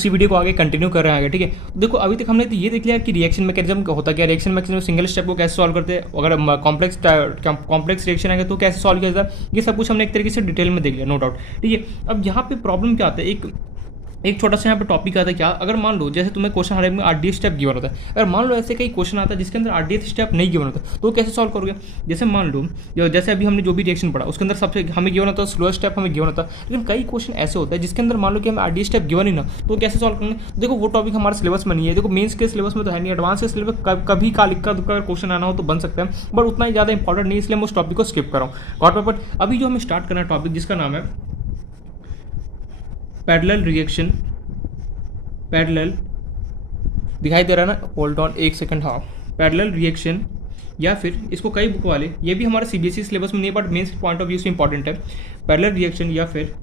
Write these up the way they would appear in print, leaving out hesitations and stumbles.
उसी वीडियो को आगे कंटिन्यू कर रहे हैं आगे, ठीक है। देखो अभी तक हमने तो ये देख लिया कि रिएक्शन मैकेनिज्म होता क्या, रिएक्शन मैकेनिज्म सिंगल स्टेप को कैसे सॉल्व करते हैं, अगर कॉम्प्लेक्स रिएक्शन आएगा तो कैसे सॉल्व किया जाता है, ये सब कुछ हमने एक तरीके से डिटेल में देख लिया, नो डाउट, ठीक है। अब यहाँ पे प्रॉब्लम क्या आता है, एक छोटा सा यहाँ पे टॉपिक आता है क्या, अगर मान लो जैसे तुम्हें क्वेश्चन हर एक में आरडीएफ स्टेप गिवन होता है, अगर मान लो ऐसे कई क्वेश्चन आता है जिसके अंदर आरडीएफ स्टेप नहीं गिवन होता तो कैसे सॉल्व करोगे। जैसे मान लो जैसे अभी हमने जो भी रिएक्शन पढ़ा उसके अंदर सबसे हमें गिवन होता है स्लोअर स्टेप हमें गिवन होता है, लेकिन कई क्वेश्चन ऐसे होते हैं जिसके अंदर मान लो कि हमें आरडीएफ स्टेप गिवन ही ना, तो कैसे सॉल्व करेंगे। देखो वो टॉपिक हमारे सिलेबस में नहीं है, देखो मेन्स के सिलेबस में तो है नहीं, एडवांस के सिलेबस कभी काल इक्का दुक्का क्वेश्चन आना हो तो बन सकता है, बट उतना ही ज़्यादा इंपॉर्टेंट नहीं, इसलिए मैं उस टॉपिक को स्किप कर रहा हूँ। गॉट पेपर अभी जो हमें स्टार्ट करना है टॉपिक जिसका नाम है पैरेलल रिएक्शन, पैरेलल दिखाई दे रहा है ना, होल्ड ऑन एक सेकंड, हाँ पैरेलल रिएक्शन, या फिर इसको कई बुक वाले, ये भी हमारे सीबीएसई सिलेबस में नहीं but mains point of view से इंपॉर्टेंट है, पैरेलल रिएक्शन या फिर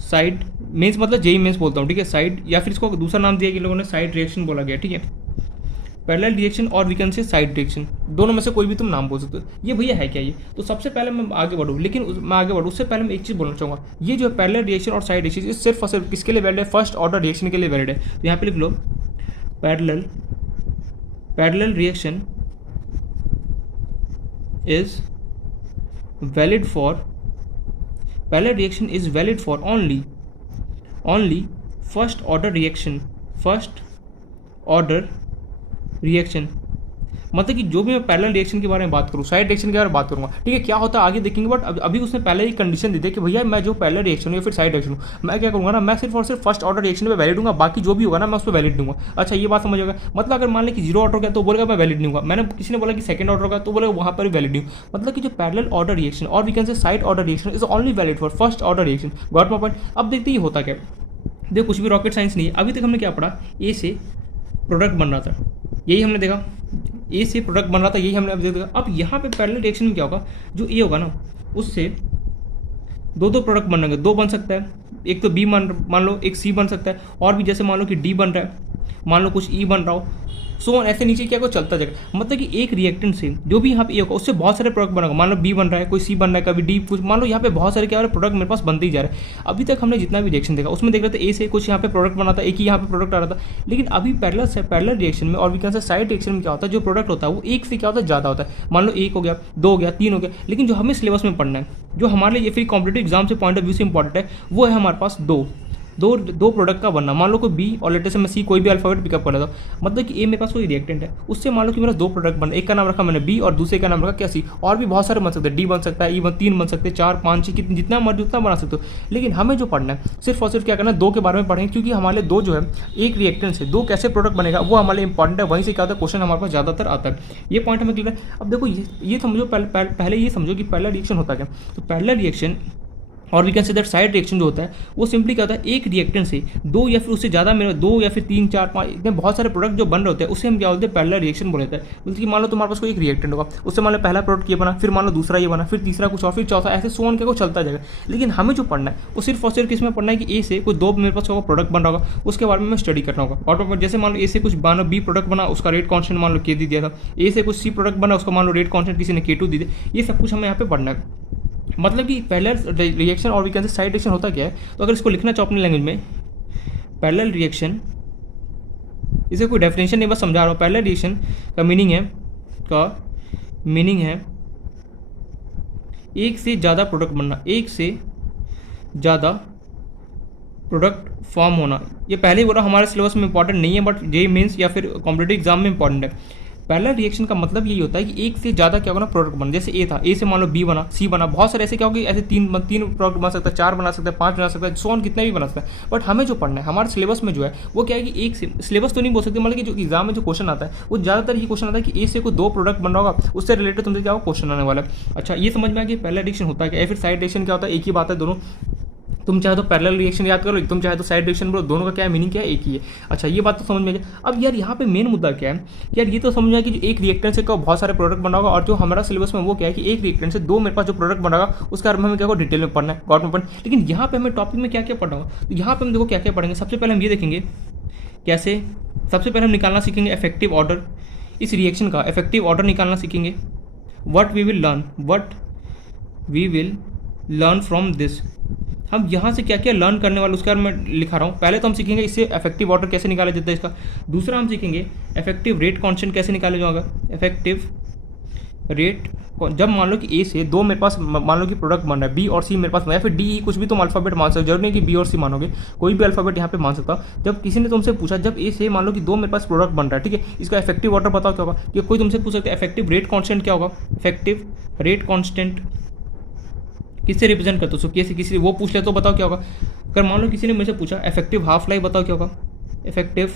साइड मेंस मतलब जेई मेंस बोलता हूँ, ठीक है, साइड, या फिर इसको दूसरा नाम दिया कि लोगों ने साइड रिएक्शन बोला गया, ठीक है, पैरेलल रिएक्शन और we can say side reaction, दोनों में से कोई भी तुम नाम बोल सकते हो। ये भैया है क्या ये, तो सबसे पहले मैं आगे बढ़ूँ, लेकिन मैं आगे बढ़ूँ उससे पहले मैं एक चीज़ बोलना चाहूँगा, ये जो पैरेलल रिएक्शन और साइड रिएक्शन सिर्फ और सिर्फ किसके लिए वैलिड है, फर्स्ट ऑर्डर रिएक्शन के लिए वैलिड है। तो यहाँ पे लिख लो parallel reaction is valid for, parallel reaction is valid for only first order reaction, मतलब कि जो भी मैं पैरेलल रिएक्शन के बारे में बात करूँ, साइड रिएक्शन के बारे में बात करूँगा, ठीक है, क्या होता है आगे देखेंगे, बट अभी उसने पहले ही कंडीशन दी थी कि भैया मैं जो पैरेलल रिएक्शन हूँ या फिर साइड रिएक्शन हूँ, मैं क्या करूँगा ना, मैं सिर्फ और सिर्फ फर्स्ट ऑर्डर रिएक्शन पे वैलिड दूंगा, बाकी जो भी होगा ना मैं उस पर वैलिड दूंगा। अच्छा ये बात समझ होगा, मतलब अगर मान लें कि जीरो ऑर्डर का तो बोलेगा मैं वैलिड नहीं हूँ, मैंने किसी ने बोला कि सेकंड ऑर्डर का तो बोलेगा वहाँ पर भी वैलिड नहीं, मतलब कि जो पैरेलल ऑर्डर रिएक्शन और we can say side order reaction is only valid for first order reaction. Got my point. अब देखते ही होता क्या, देखो कुछ भी रॉकेट साइंस नहीं है, अभी तक हमने क्या पढ़ा, ए से प्रोडक्ट बन रहा था, यही हमने देखा, ए से प्रोडक्ट बन रहा था, यही हमने अब देखा। अब यहाँ पे पैरेलल रिएक्शन में क्या होगा, जो ए होगा ना उससे दो प्रोडक्ट बनेंगे, दो बन सकता है, एक तो बी मान लो, एक सी बन सकता है, और भी जैसे मान लो कि डी बन रहा है, मान लो कुछ ई बन रहा हो, सो ऐसे नीचे क्या को चलता जाएगा, मतलब कि एक रिएक्टेंट से जो भी यहाँ पे ए होगा उससे बहुत सारे प्रोडक्ट बनेगा, मान लो बी बन रहा है, कोई सी बन रहा है, कभी डी, कुछ मान लो यहाँ पे बहुत सारे क्या हो रहे प्रोडक्ट मेरे पास बनते ही जा रहे हैं। अभी तक हमने जितना भी रिएक्शन देखा उसमें देख रहे थे ए से कुछ यहाँ पे प्रोडक्ट बना था, एक ही यहाँ पे प्रोडक्ट आ रहा था, लेकिन अभी पैरेलल रिएक्शन में और we can say side reaction में क्या होता है, जो प्रोडक्ट होता है वो एक से क्या होता है ज़्यादा होता है, मान लो एक हो गया, दो हो गया, तीन हो गया, लेकिन जो हमें सिलेबस में पढ़ना है, जो हमारे लिए ये फिर कॉम्पिटेटिव एग्जाम से पॉइंट ऑफ व्यू से इंपॉर्टेंट है, वो है हमारे पास दो प्रोडक्ट का बनना। मान लो कोई बी और लेटर से मैं सी कोई भी अल्फाबेट पिकअप कर लेता हूँ, मतलब कि ए मेरे पास कोई रिएक्टेंट है, उससे मान लो कि मेरा दो प्रोडक्ट बना, एक का नाम रखा मैंने बी और दूसरे का नाम रखा क्या सी, और भी बहुत सारे बन सकते हैं, डी बन सकता है, ई तीन बन सकते हैं, चार पाँच छः, जितना मर्जी उतना बना सकते हो, लेकिन हमें जो पढ़ना है सिर्फ और सिर्फ क्या करना है, दो के बारे में पढ़ेंगे, क्योंकि हमारे दो जो है एक रिएक्टेंट से दो कैसे प्रोडक्ट बनेगा वो हमारे लिए इंपॉर्टेंट है, वहीं से क्या होता है क्वेश्चन हमारे पास ज़्यादातर आता है। ये पॉइंट हमें क्लियर है। अब देखो ये समझो, पहले ये समझो कि पैरेलल रिएक्शन होता क्या, तो पैरेलल रिएक्शन और we can say that side reaction जो होता है वो सिंपली क्या होता है, एक रिएक्टेंट से दो या फिर उससे ज़्यादा मेरे दो या फिर तीन चार पाँच इतने बहुत सारे प्रोडक्ट जो बन रहे होते हैं उसे हम क्या बोलते हैं, पैरेलल रिएक्शन बोलते हैं। मतलब कि मान लो तुम्हारे पास कोई एक रिएक्टेंट होगा, उससे मान लो पहला प्रोडक्ट ये बना, फिर मान लो दूसरा ये बना, फिर तीसरा कुछ और, फिर चौथा, ऐसे सोन के को चलता जाएगा। लेकिन हमें जो पढ़ना है वो सिर्फ और सिर्फ किसमें पढ़ना है कि ए से कुछ दो मेरे पास होगा प्रोडक्ट बन रहा होगा, उसके बारे में मैं स्टडी करना होगा। और जैसे मान लो ए से कुछ मान लो बी प्रोडक्ट बना, उसका रेट कॉन्स्टेंट मान लो के दी दिया था, ए से कुछ सी प्रोडक्ट बना, उसका मान लो रेट कॉन्स्टेंट किसी ने के2 दी दिया, ये सब कुछ हमें यहाँ पे पढ़ना है। मतलब कि पैरेलल रिएक्शन और we can say side reaction होता क्या है, तो अगर इसको लिखना चाहो अपनी लैंग्वेज में, पैरेलल रिएक्शन, इसे कोई डेफिनेशन नहीं बस समझा रहा हूँ, पैरेलल रिएक्शन का मीनिंग है एक से ज़्यादा प्रोडक्ट बनना, एक से ज़्यादा प्रोडक्ट फॉर्म होना। ये पहले ही बोला हमारे सिलेबस में इंपॉर्टेंट नहीं है, बट जेईई मेंस या फिर कॉम्पिटेटिव एग्जाम में इंपॉर्टेंट है। पैरेलल रिएक्शन का मतलब यही होता है कि एक से ज़्यादा क्या होगा ना प्रोडक्ट बना, जैसे ए था, ए से मान लो बी बना, सी बना, बहुत सारे ऐसे क्या होगी, ऐसे तीन प्रोडक्ट बना सकता है, चार बना सकता है, पाँच बना सकता है, सोन कितने भी बना सकता है। बट हमें जो पढ़ना है हमारे सिलेबस में जो है वो क्या है कि एक से सिलेबस तो नहीं बोल सकते, मतलब कि जो एग्जाम में जो क्वेश्चन आता है वो ज़्यादातर ये क्वेश्चन आता है कि ए से कोई दो प्रोडक्ट बन रहा होगा, उससे रिलेटेड तुमसे क्या क्वेश्चन आने वाला है। अच्छा ये समझ में आया कि पैरेलल रिएक्शन होता है क्या, या फिर साइड रिएक्शन क्या होता है, एक ही बात है दोनों, तुम चाहे तो पैरेलल रिएक्शन याद करो, तुम चाहे तो साइड रिएक्शन बोलो, दोनों का क्या मीनिंग क्या है, एक ही है। अच्छा ये बात तो समझ में आ गया। अब यार यहाँ पे मेन मुद्दा क्या है, यार ये तो समझ में आया कि जो एक रिएक्टेंट से क्या बहुत सारे प्रोडक्ट बना होगा, और जो हमारा सिलेबस में वो क्या है कि एक रिएक्टेंट से दो मेरे पास जो प्रोडक्ट बना उसका हमें क्या डिटेल में पढ़ना है, गॉट में पढ़ना। लेकिन यहाँ पे हमें टॉपिक में क्या क्या पढ़ना होगा, तो यहाँ पे हम देखो क्या क्या पढ़ेंगे। सबसे पहले हम ये देखेंगे कैसे, सबसे पहले हम निकालना सीखेंगे इफेक्टिव ऑर्डर, इस रिएक्शन का इफेक्टिव ऑर्डर निकालना सीखेंगे। What we will learn from this, हम यहाँ से क्या क्या लर्न करने वाले उसके बारे में लिखा रहा हूँ। पहले तो हम सीखेंगे इससे इफेक्टिव ऑर्डर कैसे निकाला जाता है इसका। दूसरा हम सीखेंगे इफेक्टिव रेट कांस्टेंट कैसे निकाला जाएगा। इफेक्टिव रेट, जब मान लो कि ए से दो मेरे पास मान लो कि प्रोडक्ट बन रहा है, बी और सी मेरे पास, या फिर डी ई कुछ भी तुम अल्फाबेट मान सकते हो, जरूरी नहीं कि बी और सी मानोगे, कोई भी अल्फाबेट यहाँ पे मान सकता हो। जब किसी ने तुमसे पूछा जब ए से मान लो कि दो मेरे पास प्रोडक्ट बन रहा है, ठीक है, इसका इफेक्टिव ऑर्डर बताओ क्या होगा, कि कोई तुमसे पूछ सकता है इफेक्टिव रेट कांस्टेंट क्या होगा। इफेक्टिव रेट कांस्टेंट किससे रिप्रेजेंट करते हो, सो किसी वो पूछ ले तो बताओ क्या होगा। अगर मान लो किसी ने मुझसे पूछा इफेक्टिव हाफ लाइफ बताओ क्या होगा। इफेक्टिव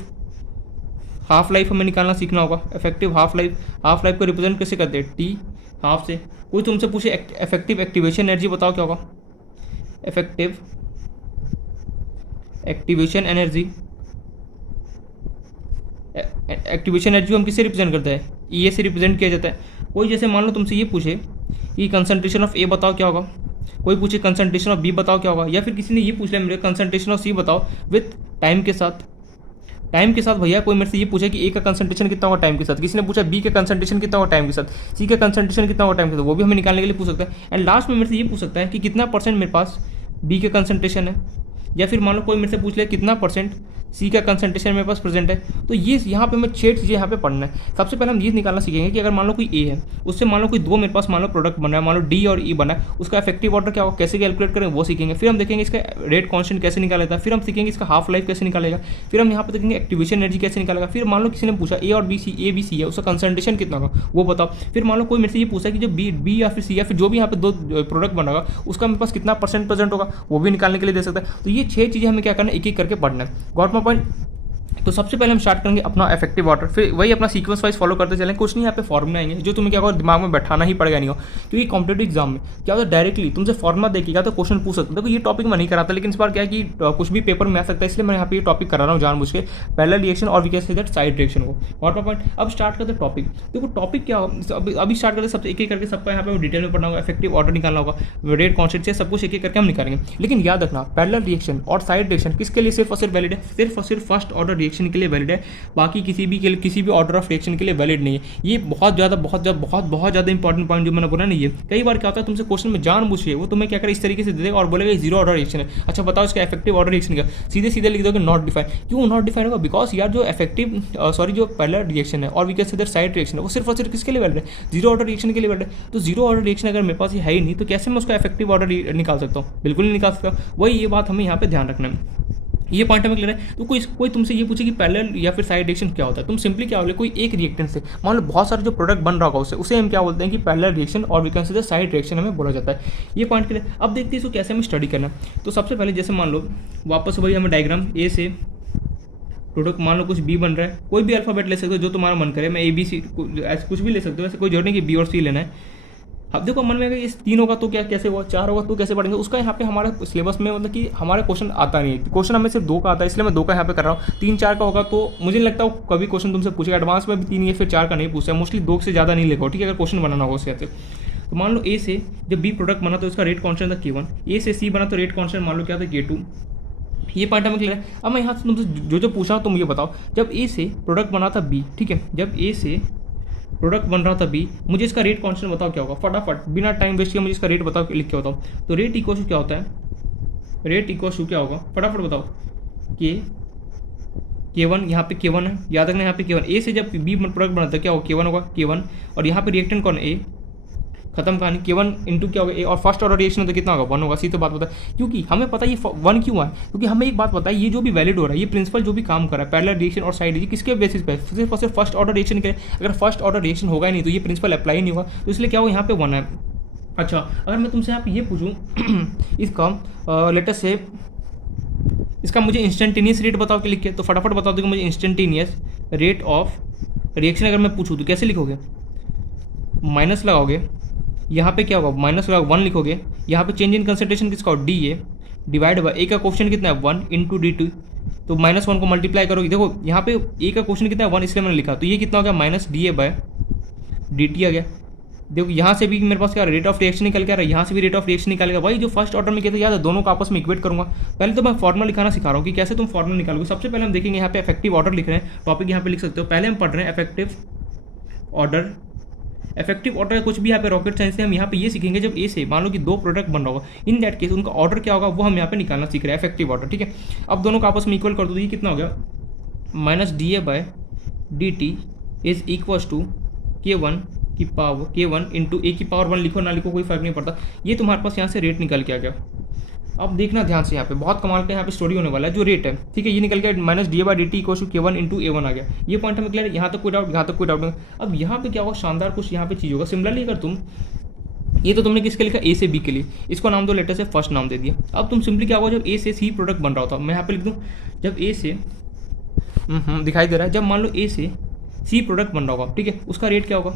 हाफ लाइफ हमें निकालना सीखना होगा। इफेक्टिव हाफ लाइफ को रिप्रेजेंट कैसे करते हैं, टी हाफ से। कोई तुमसे पूछे इफेक्टिव एक्टिवेशन एनर्जी बताओ क्या होगा। Effective activation energy, activation energy हम किससे रिप्रेजेंट करते हैं, ई ए से रिप्रेजेंट किया जाता है। कोई जैसे मान लो तुमसे ये पूछे कि कंसंट्रेशन ऑफ ए बताओ क्या होगा, कोई पूछे कंसंट्रेशन ऑफ बी बताओ क्या होगा, या फिर किसी ने ये पूछ लिया मेरे कंसंट्रेशन ऑफ सी बताओ विथ टाइम के साथ। टाइम के साथ भैया कोई मेरे से ये पूछा कि ए का कंसंट्रेशन कितना होगा टाइम के साथ, किसी ने पूछा बी का कंसंट्रेशन कितना होगा टाइम के साथ, सी का कंसंट्रेशन कितना होगा टाइम के साथ, वो भी हमें निकालने के लिए पूछ सकता है। एंड लास्ट में मेरे से ये पूछ सकता है कि कितना परसेंट मेरे पास बी का कंसंट्रेशन है, या फिर मान लो कोई मेरे से पूछ ले कितना परसेंट सी का कंसंट्रेशन मेरे पास प्रेजेंट है। तो ये यहाँ पे मैं 6 चीज़ें यहाँ पे पढ़ना है। सबसे पहले हम ये निकालना सीखेंगे कि अगर मान लो कोई ए है, उससे मान लो कोई दो मेरे पास मान लो प्रोडक्ट बना है, मान लो डी और ई बना है, उसका इफेक्टिव ऑर्डर क्या होगा, कैसे कैलकुलेट करें वो सीखेंगे। फिर हम देखेंगे इसका रेट कांस्टेंट कैसे निकाला जाता है, फिर हम सीखेंगे इसका हाफ लाइफ कैसे निकालेगा, फिर हम यहाँ पे देखेंगे एक्टिवेशन एनर्जी कैसे निकालेगा। फिर मान लो किसी ने पूछा ए और बी सी, ए बी सी है, उसका कंसंट्रेशन कितना होगा वो बताओ। फिर मान लो कोई मेरे से ये पूछा कि जो बी या फिर सी या फिर जो भी यहाँ पे दो प्रोडक्ट बना उसका मेरे पास कितना परसेंट प्रेजेंट होगा, वो भी निकालने के लिए दे सकता है। तो ये 6 चीज़ें हमें क्या करना है, एक एक करके पढ़ना है। Got my point. तो सबसे पहले हम स्टार्ट करेंगे अपना इफेक्टिव ऑर्डर, फिर वही अपना सीक्वेंस वाइज फॉलो करते चलेंगे। कुछ नहीं यहाँ पे फॉर्मूला आएंगे जो तुम्हें क्या होगा दिमाग में बैठाना ही पड़ेगा नहीं हो, क्योंकि कॉम्पिटेटिव एग्जाम में क्या होता है डायरेक्टली तुमसे फॉर्मूला देखेगा तो क्वेश्चन पूछ सकते हैं। देखो ये टॉपिक मैं नहीं कराता, लेकिन इस बार क्या है कि कुछ भी पेपर में आ सकता है, इसलिए मैं यहाँ पे ये टॉपिक करा रहा हूँ जानबूझ के, पैरेलल रिएक्शन और we can say that side reaction को। और पॉइंट अब स्टार्ट करते टॉपिक। देखो टॉपिक क्या अभी स्टार्ट करते सबसे एक एक करके सबका यहाँ पे डिटेल में पढ़ना होगा, इफेक्टिव ऑर्डर निकालना होगा, रेट कांस्टेंट से सब कुछ एक एक करके हम निकालेंगे। लेकिन याद रखना पैरेलल रिएक्शन और साइड रिएक्शन किसके लिए सिर्फ और सिर्फ वैलिड है, सिर्फ और सिर्फ फर्स्ट ऑर्डर रिएक्शन के लिए वैलिड है, बाकी किसी भी ऑर्डर ऑफ रिएक्शन के लिए वैलिड नहीं है। ये बहुत ज़्यादा इंपॉर्टेंट पॉइंट जो मैंने बोला नहीं है। कई बार क्या होता है तुमसे क्वेश्चन में जानबूझ वो तुम्हें क्या करे इस तरीके से दे देगा और बोलेगा जीरो ऑर्डर रिएक्शन है। अच्छा बताओ इसका इफेक्टिव ऑर्डर रिएक्शन का, सीधे लिख दोगे नॉट डिफाइन। क्यों नॉट डिफाइन होगा, बिकॉज यार जो इफेक्टिव जो पैरेलल रिएक्शन है और we can say that side reaction है वो सिर्फ और सिर्फ किसके लिए वैलिड है, जीरो ऑर्डर रिएक्शन के लिए वैलिड है। तो जीरो ऑर्डर रिएक्शन अगर मेरे पास ये है ही नहीं तो कैसे मैं उसका इफेक्टिव ऑर्डर निकाल सकता हूँ, बिल्कुल नहीं निकाल सकता। वही ये बात हमें यहाँ पे ध्यान रखना है, ये पॉइंट हमें क्लियर है। तो कोई तुमसे ये पूछे कि पैरेलल या फिर साइड रिएक्शन क्या होता है, तुम सिंपली क्या बोले कोई एक रिएक्टेंट से मान लो बहुत सारे जो प्रोडक्ट बन रहा होगा उसे हम क्या बोलते हैं कि पैरेलल रिएक्शन और we can say side reaction हमें बोला जाता है। ये पॉइंट क्लियर। अब देखते हैं इसको कैसे हमें स्टडी करना। तो सबसे पहले जैसे मान लो वापस वही हमें डायग्राम, ए से प्रोडक्ट मान लो कुछ बी बन रहा है, कोई भी अल्फाबेट ले सकते हो जो तुम्हारा मन करे, मैं ए बी सी कुछ भी ले सकते हो, ऐसे कोई जरूरत नहीं कि बी और सी लेना है। अब देखो मन में अगर इस 3 होगा तो क्या कैसे होगा, 4 होगा तो कैसे पढ़ेंगे, उसका यहाँ पे हमारे सिलेबस में मतलब कि हमारा क्वेश्चन आता नहीं है। क्वेश्चन हमें सिर्फ 2 का आता है, इसलिए मैं 2 का यहाँ पे कर रहा हूँ। 3-4 का होगा तो मुझे नहीं लगता वो कभी क्वेश्चन तुमसे पूछेगा, एडवांस में भी 3 या फिर 4 का नहीं पूछा, मोस्टली 2 से ज़्यादा नहीं लिखा, ठीक है, अगर क्वेश्चन बनाना होगा उससे। तो मान लो ए से जब बी प्रोडक्ट बना तो उसका रेट कांस्टेंट था K1, ए से सी बना तो रेट कांस्टेंट मान लो क्या था K2। ये पॉइंट हमें क्लियर है। अब मैं यहाँ से तुमसे जो पूछा तुम ये बताओ, जब ए से प्रोडक्ट बना था बी, ठीक है, जब ए से प्रोडक्ट बन रहा था बी, मुझे इसका रेट कांस्टेंट बताओ क्या होगा, फटाफट बिना टाइम वेस्ट किए मुझे इसका रेट बताओ, लिख के बताओ। तो रेट इक्वल टू क्या होता है, रेट इक्वल टू क्या होगा फटाफट बताओ, K1 यहाँ पे K1 है, याद रखना यहाँ पे K1। ए से जब बी प्रोडक्ट बना था क्या होगा K1 होगा, K1, और यहाँ पे रिएक्टेंट कौन ए, खत्म कहानी। K1 इंटू क्या होगा ए, और फर्स्ट ऑर्डर रिएक्शन तो कितना होगा 1 होगा, सीधे बात पता है। क्योंकि हमें पता है ये 1 क्यों है, क्योंकि हमें एक बात पता है ये जो भी वैलिड हो रहा है, ये प्रिंसिपल जो भी काम कर रहा है पैरेलल रिएक्शन और साइड रिएक्शन किसके बेसिस पे, सिर्फ और सिर्फ फर्स्ट ऑर्डर रिएक्शन के। अगर फर्स्ट ऑर्डर रिएक्शन होगा ही नहीं तो ये प्रिंसिपल अप्लाई नहीं होगा, तो इसलिए क्या होगा यहाँ पे 1 है। अच्छा अगर मैं तुमसे यहाँ पे ये पूछूँ इसका लेटेस्ट से इसका मुझे इंस्टेंटेनियस रेट बताओ कि लिख के, तो फटाफट बता दो कि मुझे इंस्टेंटेनियस रेट ऑफ रिएक्शन अगर मैं पूछूँ तो कैसे लिखोगे, माइनस लगाओगे, यहाँ पे क्या होगा माइनस लगा 1 लिखोगे, यहाँ पे चेंज इन कंसंट्रेशन किसका हो डी ए डिवाइड बाय ए का क्वेश्चन कितना है 1 इंटू डी2, तो -1 को मल्टीप्लाई करोगे, देखो यहाँ पे ए का क्वेश्चन कितना है 1 इसलिए मैंने लिखा, तो ये कितना हो गया minus D A by D T आ गया। देखो यहाँ से भी मेरे पास क्या रेट ऑफ रिएक्शन निकल के आ रहा है, यहाँ से भी रेट ऑफ रिएक्शन निकालेगा। भाई जो फर्स्ट ऑर्डर में किया था याद है, दोनों को आपस में इक्वेट करूँगा। पहले तो मैं फॉर्मूला लिखाना सिखा रहा हूँ कि कैसे तुम फॉर्मूला निकालोगे। सबसे पहले हम देखेंगे यहाँ पे इफेक्टिव ऑर्डर लिख रहे हैं, टॉपिक यहाँ पे लिख सकते हो। पहले हम पढ़ रहे हैं इफेक्टिव ऑर्डर इफेक्टिव ऑर्डर कुछ भी यहाँ पे रॉकेट साइंस से हम यहाँ पे ये सीखेंगे, जब ए से मान लो कि दो प्रोडक्ट बन रहा होगा, इन दैट केस उनका ऑर्डर क्या होगा वो हम यहाँ पे निकालना सीख रहे हैं, इफेक्टिव ऑर्डर। ठीक है, अब दोनों को आपस में इक्वल कर दो, तो ये कितना हो गया, minus D A by D T is equals to K one की पावर k1 इंटू ए की पावर 1 लिखो ना लिखो कोई फर्क नहीं पड़ता। ये तुम्हारे पास यहाँ से रेट निकल के आ गया। अब देखना ध्यान से, यहाँ पे बहुत कमाल का यहाँ पे स्टोरी होने वाला है। जो रेट है, ठीक है, ये निकल गया minus D A by D T equal to K one ए वन आ गया। ये पॉइंट हमें क्लियर है, यहाँ तक कोई डाउट, यहाँ तक कोई डाउट नहीं। अब यहाँ पे क्या होगा, शानदार कुछ यहाँ पे चीज़ होगा। सिमिलरली अगर तुम, ये तो तुमने किसके लिखा, ए से बी के लिए, इसको नाम दो लेटर से फर्स्ट नाम दे दिया। अब तुम सिंपली क्या होगा, जब ए से सी प्रोडक्ट बन रहा होता, मैं यहाँ पे लिख दूँ, जब ए से दिखाई दे रहा है, जब मान लो ए से सी प्रोडक्ट बन रहा होगा, ठीक है, उसका रेट क्या होगा,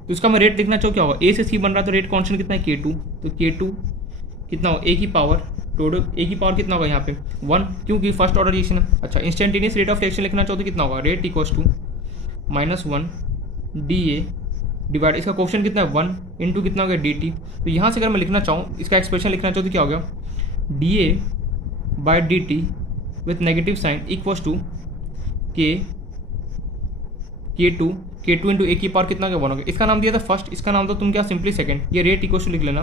तो इसका मैं रेट देखना चाहूँ क्या होगा, ए से सी बन रहा है तो रेट कॉन्स्टेंट कितना है, k2, तो k2 कितना होगा, ए की पावर टोटल ए की पावर कितना होगा यहाँ पे 1, क्योंकि फर्स्ट ऑर्डर रिएक्शन है। अच्छा, इंस्टेंटेनियस रेट ऑफ रिएक्शन लिखना चाहो तो कितना होगा, rate equals to -1 D A divide, इसका क्वेश्चन कितना है 1 इंटू कितना हो गया डी टी। तो यहाँ से अगर मैं लिखना चाहूँ, इसका एक्सप्रेशन लिखना चाहूँ तो क्या हो गया, D A by D T with negative sign equals to k2 into A की पावर कितना क्या बनोगे। इसका नाम दिया था फर्स्ट, इसका नाम दो तुम क्या सिंपली सेकंड, ये रेट इक्वल टू लिख लेना।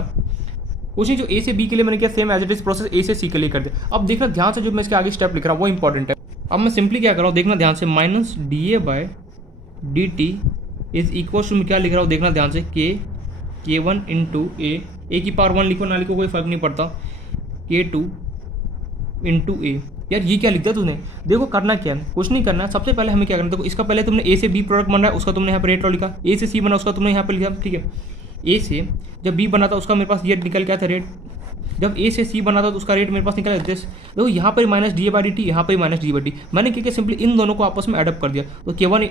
कुछ नहीं, जो ए से बी के लिए मैंने किया same as it is process A से सी के लिए कर दिया। अब देखना ध्यान से, जो मैं इसके आगे स्टेप लिख रहा हूँ वो इंपॉर्टेंट है। अब मैं सिंपली क्या कर रहा हूँ, देखना ध्यान से, minus D A by D T is equal to क्या लिख रहा हूँ, देखना ध्यान से, k1 इंटू ए की पावर 1 लिखो ना लिखो कोई फर्क नहीं पड़ता, k2 इंटू ए। यार ये क्या लिखता तूने, देखो करना क्या है, कुछ नहीं करना है। सबसे पहले हमें क्या करना है, देखो इसका पहले तुमने ए से बी प्रोडक्ट बन रहा है उसका तुमने यहाँ पे रेट लिखा, ए से सी बना उसका तुमने यहाँ पे लिखा, ठीक है। ए से जब बी बना था उसका मेरे पास ये निकल गया था रेट, जब ए से सी बना था तो उसका रेट मेरे पास निकला दिस। देखो यहाँ पर minus D A by D T, यहाँ पर माइनस डी बाई डी, मैंने क्या सिंपली इन दोनों को आपस में एडअप कर दिया, तो k1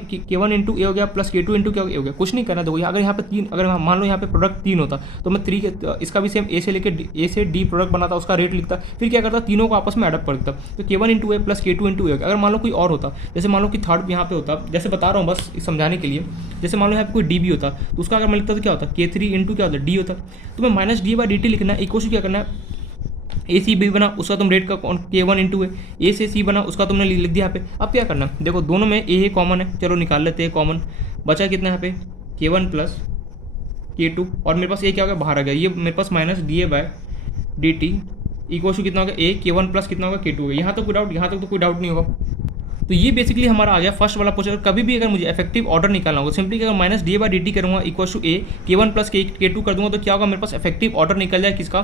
इंटू ए हो गया प्लस k2 इंटू क्या हो गया। कुछ नहीं करना, देखो अगर यहाँ पे 3, अगर मान लो यहाँ पे प्रोडक्ट 3 होता तो मैं 3 के इसका भी सेम ए से लेके ए से डी प्रोडक्ट बनाता, उसका रेट लिखता, फिर क्या करता, तीनों को आपस में एडअप कर देता, तो k1 इंटू ए प्लस k2 इंटू ए हो गया। अगर मान लो कोई और होता, जैसे मान लो कि थर्ड यहाँ पे होता, जैसे बता रहा हूँ बस समझाने के लिए, जैसे मान लो यहाँ पे कोई डी भी होता तो उसका अगर मैं लिखता तो क्या होता, k3 इंटू क्या होता, डी होता। तो मैं minus D by D T लिखना, इक्वल टू क्या करना है, ए सी बी बना उसका तुम रेट का k1 इंटू है, ए से सी बना उसका तुमने लिख दिया यहाँ पे। अब क्या करना, देखो दोनों में ए कॉमन है, चलो निकाल लेते हैं कॉमन, बचा कितना यहाँ पे k1 प्लस k2, और मेरे पास ए क्या हो गया, बाहर आ गया, ये मेरे पास minus D A by D T equal to कितना होगा, ए k1 प्लस कितना होगा k2 होगा। यहाँ तक कोई डाउट, यहाँ तक तो कोई डाउट नहीं होगा। तो ये बेसिकली हमारा आ गया फर्स्ट वाला पोर्शन। कभी भी अगर मुझे इफेक्टिव ऑर्डर निकालना होगा, सिंपली अगर minus D by D T करूँगा equal to A k1 plus k2 कर दूंगा तो क्या होगा, मेरे पास इफेक्टिव ऑर्डर निकल जाए किसका,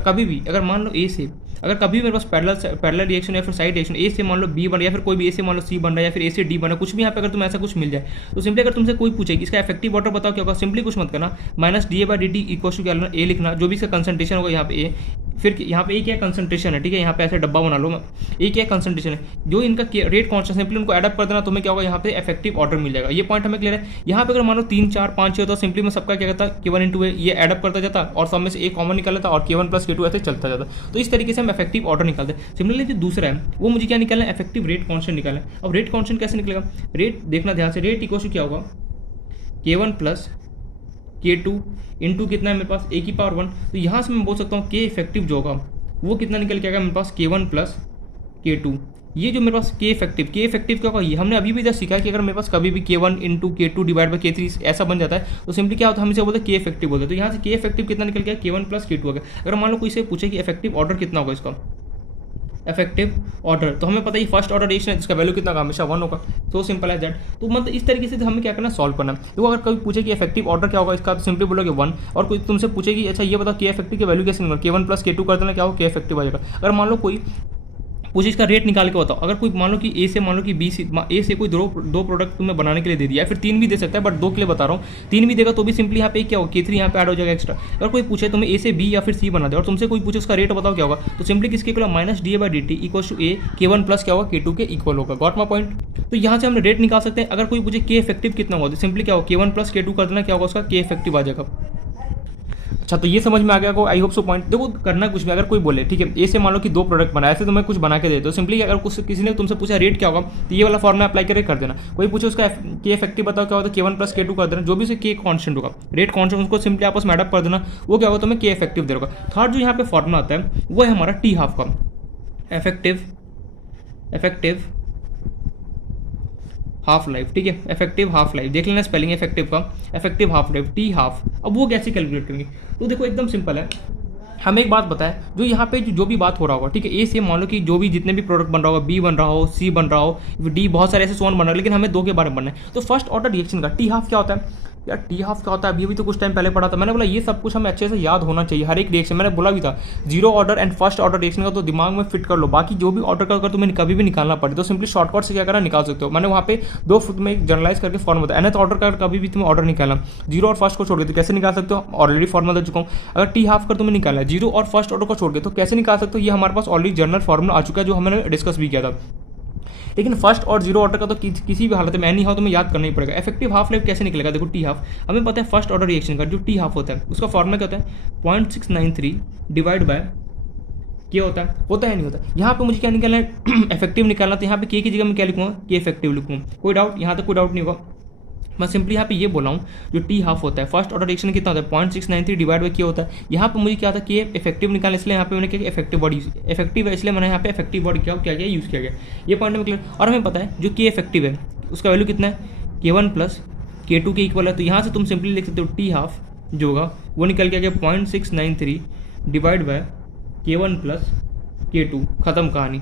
कभी भी अगर मान लो ए से, अगर कभी भी मेरे पास पैरेलल रिएक्शन या फिर साइड रिएक्शन, ए से मान लो बी बन रहा है या फिर कोई भी ए से मान लो सी बन रहा है या फिर ए से डी बन रहा है, कुछ भी यहाँ पे अगर तुम्हें ऐसा कुछ मिल जाए तो सिंपली अगर तुमसे कोई पूछे कि इसका इफेक्टिव ऑर्डर बताओ क्या होगा, सिंपली कुछ मत करना, minus D A by D T equal to क्या लेना, ए लिखना, जो भी इसका कंसंट्रेशन होगा यहाँ पे ए, फिर यहाँ पे ए क्या कंसंट्रेशन है, ठीक है, यहाँ पे ऐसे डब्बा बना लो मैं, ए क्या कंसंट्रेशन है, जो इनका रेट कॉन्स्टेंट, सिंपली उनको एडअप कर देना, तुम्हें क्या होगा यहाँ पे इफेक्टिव ऑर्डर मिल जाएगा। ये पॉइंट हमें क्लियर है। यहाँ पे अगर मान लो 3 4 5 6 तो सिंपली मैं सबका क्या करता, k1 इंटू ए ये एडअप करता जाता और सब में से ए कॉमन निकल लेता और k1 प्लस k2 ऐसे चलता जाता। तो इस तरीके से हम इफेक्टिव ऑर्डर निकालते हैं। सिमिलरली जो दूसरा है वो मुझे क्या निकालना है, इफेक्टिव रेट कॉन्स्टेंट निकालना है। अब रेट कॉन्स्टेंट कैसे निकलेगा, रेट देखना ध्यान से, रेट इक्वल टू क्या होगा, k1 प्लस k2 इंटू कितना है मेरे पास ए की पावर 1। तो यहाँ से मैं बोल सकता हूँ के इफेक्टिव जो होगा वो कितना निकल के आएगा मेरे पास, k1 प्लस k2। ये जो मेरे पास के इफेक्टिव क्या होगा, ये हमने अभी भी जब सीखा कि अगर मेरे पास कभी भी k1 into k2 divide by k3 ऐसा बन जाता है तो सिंपली क्या होता है, हम इसे बोलते हैं के इफेक्टिव बोलते हैं। तो यहाँ से के इफेक्टिव कितना निकल गया, k1 प्लस k2 हो गया। अगर मान लो कोई से पूछे कि इफेक्टिव ऑर्डर कितना होगा इसका, इफेक्टिव ऑर्डर, तो हमें पता है फर्स्ट ऑर्डर रिएक्शन है जिसका वैल्यू कितना होगा, हमेशा 1 होगा। So simple as that. तो मतलब इस तरीके से हमें क्या करना, सॉल्व करना। तो अगर कोई पूछे कि इफेक्टिव ऑर्डर क्या होगा इसका, तो सिंपली बोलोगे 1। और कोई तुमसे पूछे कि अच्छा ये बताओ के इफेक्टिव की वैल्यू कैसे निकल, k1 प्लस k2 कर देना, क्या हो के इफेक्टिव आ जाएगा। अगर मान लो कोई पूछे इसका रेट निकाल के बताओ, अगर कोई मान लो कि ए से मान लो कि बी से, ए से कोई दो प्रोडक्ट तुम्हें बनाने के लिए दे दिया, या फिर 3 भी दे सकता है, बट 2 के लिए बता रहा हूँ। 3 भी देगा तो भी सिंपली यहाँ पे क्या होगा, k3 यहाँ पे ऐड हो जाएगा एक्स्ट्रा। अगर कोई पूछे तुम्हें ए से बी या फिर सी बना दे और तुमसे कोई पूछे उसका रेट बताओ क्या होगा, तो सिंपली किसके equal, minus D A by D T equal to A k1 plus क्या होगा k2 के इक्वल होगा। Got my point. तो यहाँ से हमने रेट निकाल सकते हैं। अगर कोई पूछे के इफेक्टिव कितना होगा तो सिंपली क्या होगा, k1 प्लस k2 कर देना, क्या होगा उसका के इफेक्टिव आ जाएगा। अच्छा, तो ये समझ में आ गया को, आई होप सो पॉइंट। देखो करना कुछ भी, अगर कोई बोले ठीक है ए से मान लो कि 2 प्रोडक्ट बनाए, ऐसे तो मैं कुछ बना के देता हूँ। सिंपली अगर कुछ किसी ने तुमसे पूछा रेट क्या होगा तो ये वाला फॉर्मूला अप्लाई करके कर देना। कोई पूछे उसका के इफेक्टिव बताओ क्या होता है, k1 प्लस k2 कर देना, जो भी से के कॉन्स्टेंट होगा, रेट कॉन्स्टेंट, उसको सिंपली आपस में एडअप कर देना, वो क्या होगा तुम्हें के इफेक्टिव दे होगा। थर्ड जो यहाँ पे फॉर्मूला आता है वो है हमारा टी हाफ का, इफेक्टिव हाफ लाइफ, ठीक है, इफेक्टिव हाफ लाइफ, देख लेना स्पेलिंग इफेक्टिव का, effective half life T half. अब वो कैसे कैलकुलेट करेंगे, तो देखो एकदम सिंपल है। हमें एक बात बताए, जो यहाँ पे जो भी बात हो रहा होगा, ठीक है, ए से मान लो कि जो भी जितने भी प्रोडक्ट बन रहा होगा, बी बन रहा हो, सी बन रहा हो, डी, बहुत सारे ऐसे सोन बन रहा है, लेकिन हमें दो के बारे में बनना है। तो फर्स्ट ऑर्डर रिएक्शन का टी हाफ क्या होता है यार, टी हाफ क्या होता है अभी तो कुछ टाइम पहले पढ़ा था मैंने, बोला ये सब कुछ हमें अच्छे से याद होना चाहिए, हर एक रिएक्शन मैंने बोला भी था, zero order and first order reaction का तो दिमाग में फिट कर लो, बाकी जो भी ऑर्डर का अगर तुम्हें कभी भी निकालना पड़े तो सिंपली शॉर्टकट से क्या करना निकाल सकते हो। मैंने वहाँ पे दो फुट में एक जनरलाइज करके फॉर्म बताया, एनथ ऑर्डर का कभी भी तुम्हें ऑर्डर निकालना, जीरो और फर्स्ट को छोड़ के तो कैसे निकाल सकते हो, ऑलरेडी फॉर्मूला दे चुका हूँ। अगर टी हाफ कर तुम्हें निकालना है जीरो और फर्स्ट ऑर्डर को छोड़ के तो कैसे निकाल सकते हो, ये हमारे पास ऑलरेडी जनरल फॉर्मूला आ चुका है जो हमने डिस्कस भी किया था। लेकिन फर्स्ट और जीरो ऑर्डर का तो किसी भी हालत में एनी हाउ तुम्हें याद करना ही पड़ेगा। इफेक्टिव हाफ लाइफ कैसे निकलेगा, देखो टी हाफ हमें पता है, फर्स्ट ऑर्डर रिएक्शन का जो टी हाफ होता है उसका फॉर्मूला क्या होता है, 0.693 डिवाइड बाय क्या होता है नहीं होता। यहाँ पे मुझे क्या निकालना है, इफेक्टिव निकालना, तो यहाँ पे के की जगह मैं क्या लिखूँगा, के इफेक्टिव लिखूँगा, कोई डाउट, यहाँ तक कोई डाउट नहीं होगा। मैं सिंपली यहाँ पे ये बोला हूँ जो टी हाफ होता है फर्स्ट ऑर्डर रिएक्शन कितना होता है, 0.693 डिवाइड बाय क्या होता है। यहाँ पे मुझे क्या था कि इफेक्टिव निकालने, इसलिए यहाँ पे मैंने क्या इफेक्टिव बॉडी, इफेक्टिव है इसलिए मैंने यहाँ पे इफेक्टिव बॉडी क्या किया यूज़ किया गया, ये पॉइंट में क्लियर। और हमें पता है जो के इफेक्टिव है उसका वैल्यू कितना है, K1 प्लस K2 के इक्वल है। तो यहाँ से तुम सिंपली लिख सकते हो टी हाफ जो होगा वो निकल के आ गया 0.693 divide by K1 plus K2, खत्म कहानी,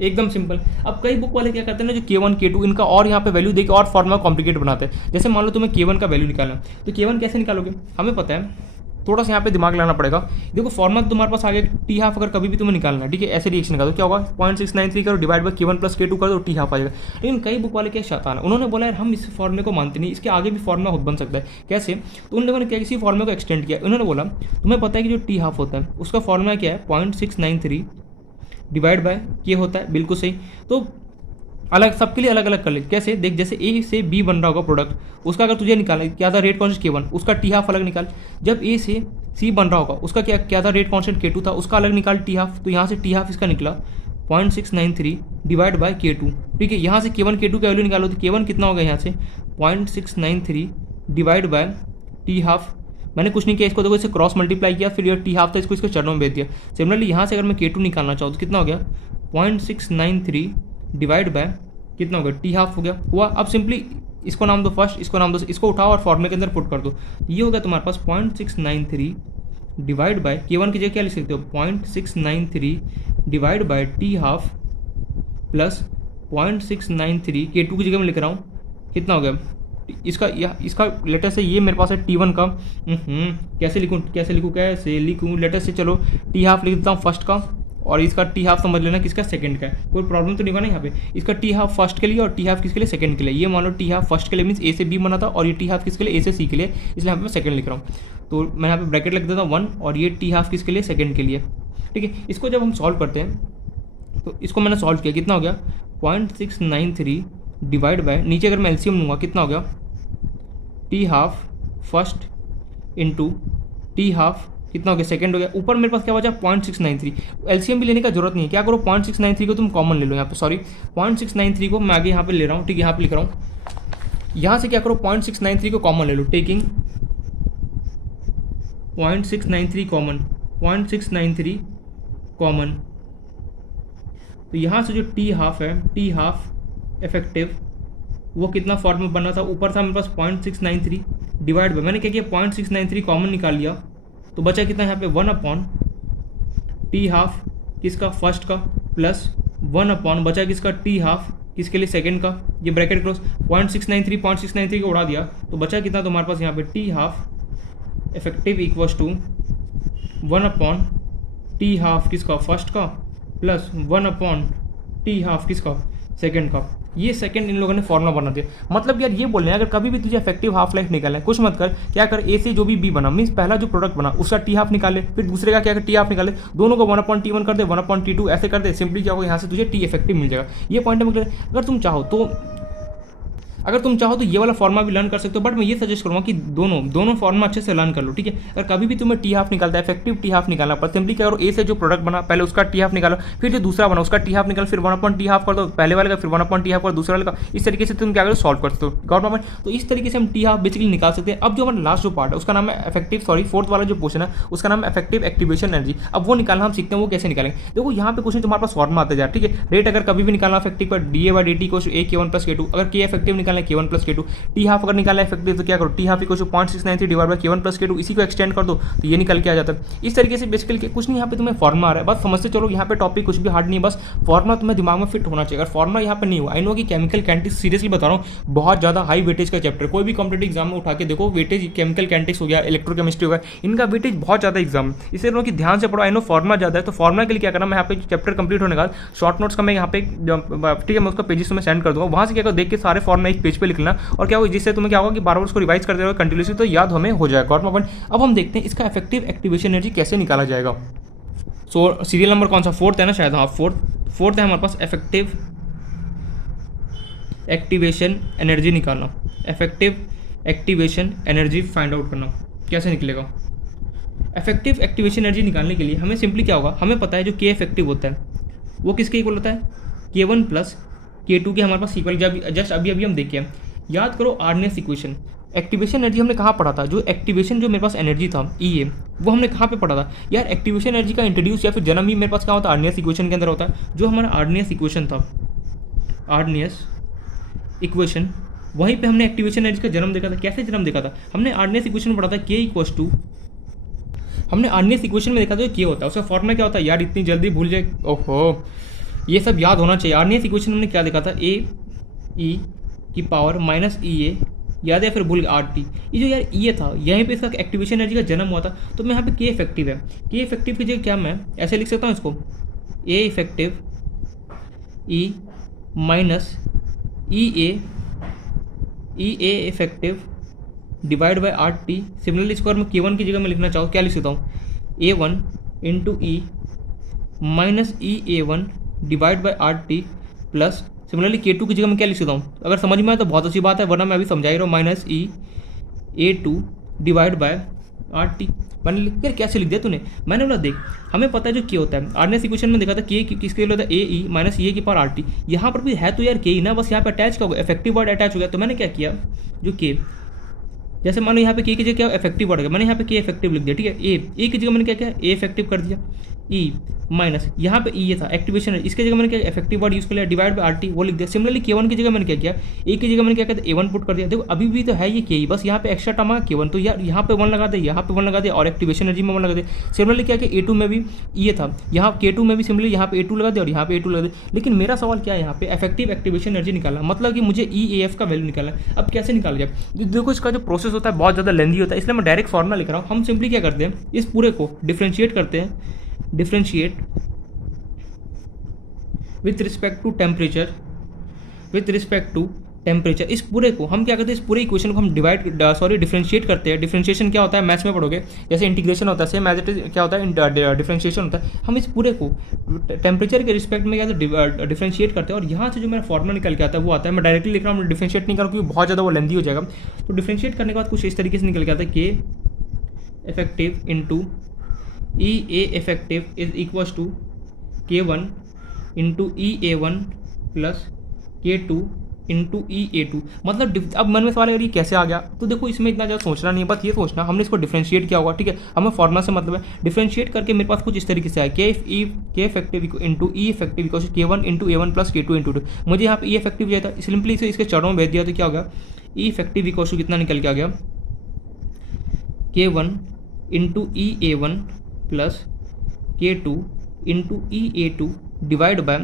एकदम सिंपल। अब कई बुक वाले क्या करते हैं ना, जो K1 K2 इनका और यहाँ पे वैल्यू देके और फॉर्मूला कॉम्प्लिकेट बनाते हैं। जैसे मान लो तुम्हें K1 का वैल्यू निकालना है तो K1 कैसे निकालोगे, हमें पता है, थोड़ा सा यहाँ पे दिमाग लगाना पड़ेगा। देखो फॉर्मूला तुम्हारे पास आ गया, टी हाफ अगर कभी भी तुम्हें निकालना है, ठीक है, ऐसे रिएक्शन का तो क्या होगा, 0.693 करो divide by K1 plus K2 करो तो टी हाफ आ जाएगा। लेकिन कई बुक वाले क्या शैतान है, उन्होंने बोला यार हम इस फॉर्मूले को मानते नहीं, इसके आगे भी फॉर्मूला बन सकता है, कैसे, तो उन लोगों ने क्या किसी फॉर्मूले को एक्सटेंड किया। उन्होंने बोला तुम्हें पता है कि जो टी हाफ होता है उसका फॉर्मूला क्या है, 0.693 डिवाइड बाय के होता है, बिल्कुल सही। तो अलग सबके लिए अलग अलग कर ले, कैसे देख, जैसे ए से बी बन रहा होगा प्रोडक्ट, उसका अगर तुझे निकालना क्या था रेट कॉन्स्टेंट K1, उसका टी हाफ अलग निकाल। जब ए से सी बन रहा होगा उसका क्या था रेट कॉन्स्टेंट K2 था, उसका अलग निकाल टी हाफ। तो यहाँ से टी हाफ इसका निकला 0.693 डिवाइड बाय K2, ठीक है। यहाँ से K1 K2 का वैल्यू निकालो तो K1 कितना होगा, यहाँ से 0.693 डिवाइड बाय टी हाफ। मैंने कुछ नहीं किया, इसको देखो इसे क्रॉस मल्टीप्लाई किया, फिर ये टी हाफ था इसको इसके चरणों में भेज दिया। सिमिलरली यहाँ से अगर मैं K2 निकालना चाहूँ तो कितना हो गया, 0.693 डिवाइड बाय कितना हो गया, टी हाफ हो गया हुआ। अब सिंपली इसको नाम दो फर्स्ट, इसको नाम दो, इसको उठाओ और फॉर्मूले के अंदर पुट कर दो, ये हो गया तुम्हारे पास 0.693 डिवाइड बाय K1 की जगह क्या लिख सकते हो, 0.693 divide bye T half plus 0.693 K2 की जगह मैं लिख रहा हूँ, कितना हो गया इसका लेटर से ये मेरे पास है T1 का, कैसे लिखूँ लेटर से, चलो टी हाफ लिख देता हूँ फर्स्ट का, और इसका टी हाफ समझ लेना किसका, सेकंड का है, कोई प्रॉब्लम तो नहीं बना यहाँ पे। इसका टी हाफ फर्स्ट के लिए और टी हाफ किसके लिए, सेकंड के लिए। ये मान लो टी हाफ फर्स्ट के लिए मीन्स ए से बी बना था, और ये टी हाफ किसके लिए, ए से सी के लिए, इसलिए यहाँ पे मैं सेकंड लिख रहा हूँ। तो मैं यहाँ पे ब्रैकेट लिख देता हूँ 1, और ये टी हाफ किसके लिए, सेकंड के लिए, ठीक है। इसको जब हम सॉल्व करते हैं तो इसको मैंने सॉल्व किया, कितना हो गया 0.693 डिवाइड बाय, नीचे अगर मैं एलसीएम लूँगा कितना हो गया, T half first into T half कितना हो गया, सेकंड हो गया। ऊपर मेरे पास क्या बचा 0.693, एलसीएम भी लेने का जरूरत नहीं है, क्या करो 0.693 को तुम कॉमन ले लो यहाँ पे, सॉरी 0.693 को मैं आगे यहाँ पे ले रहा हूँ, ठीक है, यहाँ पे लिख रहा हूँ। यहाँ से क्या करो 0.693 को कॉमन ले लो, टेकिंग 0.693 कॉमन, 0.693 कॉमन। तो यहाँ से जो टी हाफ है, टी हाफ इफेक्टिव, वो कितना फॉर्म में बना था, ऊपर था मेरे पास 0.693 डिवाइड बाय, मैंने क्या किया 0.693 कॉमन निकाल लिया, तो बचा कितना यहाँ पे 1 अपॉन टी हाफ किसका, फर्स्ट का, प्लस 1 अपॉन बचा किसका, टी हाफ किसके लिए, सेकंड का। ये ब्रैकेट क्रॉस 0.693 को उड़ा दिया, तो बचा कितना तुम्हारे पास यहाँ पे T half effective equals to 1 upon T half किसका, फर्स्ट का, प्लस 1 अपॉन टी हाफ किसका, सेकंड का। ये सेकंड इन लोगों ने फॉर्मूला बना दिया। मतलब यार ये बोल रहे हैं अगर कभी भी तुझे इफेक्टिव हाफ लाइफ निकालना है, कुछ मत कर, क्या कर, ए से जो भी बी बना मीन्स पहला जो प्रोडक्ट बना उसका टी हाफ निकाले, फिर दूसरे का क्या कर, टी हाफ निकाले, दोनों को 1/T1 कर दे, 1/T2 ऐसे कर दे, सिंपली क्या होगा यहाँ से तुझे टी इफेक्टिव मिल जाएगा। ये पॉइंट में अगर तुम चाहो तो अगर तुम चाहो तो ये वाला फॉर्मा भी लर्न कर सकते हो, बट मैं ये सजेस्ट करूँगा कि दोनों फॉर्मा अच्छे से लर्न कर लो, ठीक है। अगर कभी भी तुम्हें टी हाफ निकालता है, इफेक्टिव टी हाफ निकालना पर सिंपली क्या करो, ए से जो प्रोडक्ट बना पहले उसका टी हाफ निकालो, फिर जो दूसरा बना उसका टी हाफ निकालो, फिर 1 टी हाफ कर दो पहले वाले का, फिर 1 टी हाफ कर दो दूसरे वाले का। इस तरीके से तुम क्या करो सॉल्व कर सकते हो, गॉट माय पॉइंट। तो इस तरीके से हम टी हाफ बेसिकली निकाल सकते हैं। अब जो हमारा लास्ट जो पार्ट है उसका नाम है इफेक्टिव, सॉरी फोर्थ वाला जो क्वेश्चन है उसका नाम है इफेक्टिव एक्टिवेशन एनर्जी। अब वो निकालना हम सीखते हैं, वो कैसे निकालेंगे। देखो यहाँ पे क्वेश्चन तुम्हारे पास फॉर्मा आता है, ठीक है। रेट अगर कभी भी निकालना इफेक्टिव का DA/dt को ए K1 + K2, अगर के इफेक्टिव निकालना है K1 + K2, टी हाफ अगर निकालना है इफेक्टिव तो क्या करो, T half equal to 0.693 divide by K1 + K2, इसी को एक्सटेंड कर दो तो ये निकल के आ जाता है। इस तरीके से बेसिकली कुछ नहीं, यहाँ पे तुम्हें फॉर्मा आ रहा है, बस समझते चलो। यहाँ पे टॉपिक कुछ भी हार्ड नहीं है, बस फॉर्मा तुम्हें दिमाग में फिट होना चाहिए। अगर फॉर्मा यहाँ पे नहीं हुआ, आई नो कि केमिकल कैनेटिक्स सीरियसली बता रहा हूँ बहुत ज़्यादा हाई वेटेज का चैप्टर, कोई भी कॉम्पिटेटिव एग्जाम में उठा के देखो वेटेज, केमिकल कैनेटिक्स हो गया, इलेक्ट्रोकेमिस्ट्री हो गया, इनका वेटेज बहुत ज़्यादा एग्जाम है। इसलिए कि ध्यान से पढ़ो। आई नो फॉर्मा ज़्यादा है, तो फॉर्मा के लिए क्या करना, मैं यहाँ पे चैप्टर कंप्लीट होने के बाद शॉर्ट नोट्स का मैं यहाँ पे, ठीक है, मैं उसका पेजेस में सेंड कर दूँगा, वहाँ से क्या करो देख के सारे फॉर्मा एक पेज पे लिखना, और क्या होगा जिससे तुम्हें क्या होगा कि बार बार उसको रिवाइज करते रहो कंटिन्यूसली, तो याद हमें हो जाएगा। Got my point. अब हम देखते हैं इसका इफेक्टिव एक्टिवेशन एनर्जी कैसे निकाला जाएगा। सो सीरियल नंबर कौन सा, फोर्थ है ना शायद, हाँ फोर्थ है हमारे पास, इफेक्टिव एक्टिवेशन एनर्जी निकालना, effective activation energy find out करना। कैसे निकलेगा इफेक्टिव एक्टिवेशन एनर्जी निकालने के लिए हमें सिंपली क्या होगा, हमें पता है जो के इफेक्टिव होता है वो किसके इक्वल होता है, K1 + K2 के हमारे पास इक्वल। जस्ट अभी हम देखिए, याद करो आर्नेस इक्वेशन। एक्टिवेशन एनर्जी हमने कहाँ पढ़ा था, जो एक्टिवेशन जो मेरे पास एनर्जी था EA, वो हमने कहाँ पे पढ़ा था यार। एक्टिवेशन एनर्जी का इंट्रोड्यूस या फिर जन्म ही मेरे पास क्या होता है, आर्नेस इक्वेशन के अंदर होता है। जो हमारा आर्नेस इक्वेशन था, आर्नेस इक्वेशन, वहीं पे हमने एक्टिवेशन एनर्जी का जन्म देखा था। कैसे जन्म देखा था, हमने आर्नेस इक्वेशन पढ़ा था, हमने आर्नेस इक्वेशन में देखा था क्या होता है, उसका फॉर्मूला क्या होता है यार, इतनी जल्दी भूल जाए, ओहो ये सब याद होना चाहिए। आर्नेस इक्वेशन हमने क्या देखा था, AE की पावर -EA, याद है फिर भूल RT। ये जो यार ये था, यहीं पे इसका एक्टिवेशन एनर्जी का जन्म हुआ था। तो मैं यहाँ पे के इफेक्टिव है, के इफेक्टिव की जगह क्या मैं ऐसे लिख सकता हूँ इसको, A effective E EA effective divide by RT। Similarly इसको अगर मैं K1 की जगह में लिखना चाहूँ क्या लिख सकता हूँ, A1 × E -EA1 divide by RT plus similarly K2 की जगह मैं क्या लिख सकता हूँ, अगर समझ में आए तो बहुत अच्छी बात है, वरना मैं अभी समझा ही रहा हूँ, -EA2 डिवाइड बाय RT। मैंने यार कैसे लिख दिया तूने, मैंने बोला देख हमें पता है जो के होता है, आर्नेस इक्वेशन में देखा था के किसके लिए होता है, AE -EA की पावर RT। यहाँ पर भी है तो यार के ही ना, बस यहाँ पे अटैच क्या होगा, इफेक्टिव वर्ड अटैच हो गया। तो मैंने क्या किया, जो के जैसे मान लो यहाँ पे के की जगह क्या इफेक्टिव वर्ड है, मैंने यहाँ पे के इफेक्टिव लिख दिया, ठीक है। ए की जगह मैंने क्या किया, ए इफेक्टिव कर दिया, ई माइनस यहाँ पे ये था एक्टिवेशन, इसके जगह मैंने क्या इफेक्टिव वर्ड यूज कर लिया, डिवाइड बाय RT वो लिख दिया। सिमिलरली K1 की जगह मैंने क्या किया, ए की जगह मैंने क्या किया, A1 पुट कर दिया। देखो अभी भी तो है ये के ही, बस यहाँ पे एक्स्ट्रा टर्म आ K1, तो यार यहाँ पे 1 लगा दे, यहाँ पे 1 लगा दे, और एक्टिवेशन एनर्जी में 1 लगा दे। सिमिलरली क्या किया, A2 में भी ये था, यहाँ K2 में भी सिमिलरली यहाँ पे A2 लगा दे और यहाँ पे A2 लगा दे। लेकिन मेरा सवाल क्या है, यहाँ पे इफेक्टिव एक्टिवेशन एनर्जी निकालना, मतलब कि मुझे EAF का वैल्यू निकालना है। अब कैसे निकाल जाए, देखो इसका जो प्रोसेस होता है बहुत ज़्यादा लेंदी होता है, इसलिए मैं डायरेक्ट फॉर्मूला लिख रहा हूँ। हम सिंपली क्या करते हैं, इस पूरे को डिफ्रेंशिएट करते हैं, differentiate with respect to temperature. इस पूरे को हम क्या करते हैं, इस पूरे इक्वेशन को हम डिफरेंशिएट करते हैं। डिफरेंशिएशन क्या होता है, मैथ्स में पढ़ोगे, जैसे इंटीग्रेशन होता है, सेम एज इट इज क्या होता है, डिफरेंशिएशन होता है। हम इस पूरे को टेम्परेचर के रिस्पेक्ट में क्या डिफरेंशिएट करते हैं, और यहाँ से जो मेरा फॉर्मूला निकल के आता है वो आता है। मैं डायरेक्टली लिख रहा हूँ, डिफरेंशिएट नहीं कर रहा हूँ क्योंकि बहुत ज़्यादा वो लेंदी हो जाएगा। तो डिफरेंशिएट करने के बाद कुछ इस तरीके से निकल के आता है, K effective into EA effective is equals to K1 into EA1 plus K2 into EA2। मतलब अब मन में सवाल है ये कैसे आ गया, तो देखो इसमें इतना ज़्यादा सोचना नहीं है, बस ये सोचना हमने इसको डिफरेंशिएट किया होगा, ठीक है। हमें फॉर्मूला से मतलब है, डिफरेंशिएट करके मेरे पास कुछ इस तरीके से आया, के effective into E effective equals K1 into A1 plus K2 into 2। मुझे यहाँ पे E इफेक्टिव चाहिए था, सिंपली से इसके चरणों में भेज दिया, तो क्या हो गया, E इफेक्टिव इक्वल्स टू कितना निकल के आ गया, K1 into EA1 plus K2 into EA2 divide by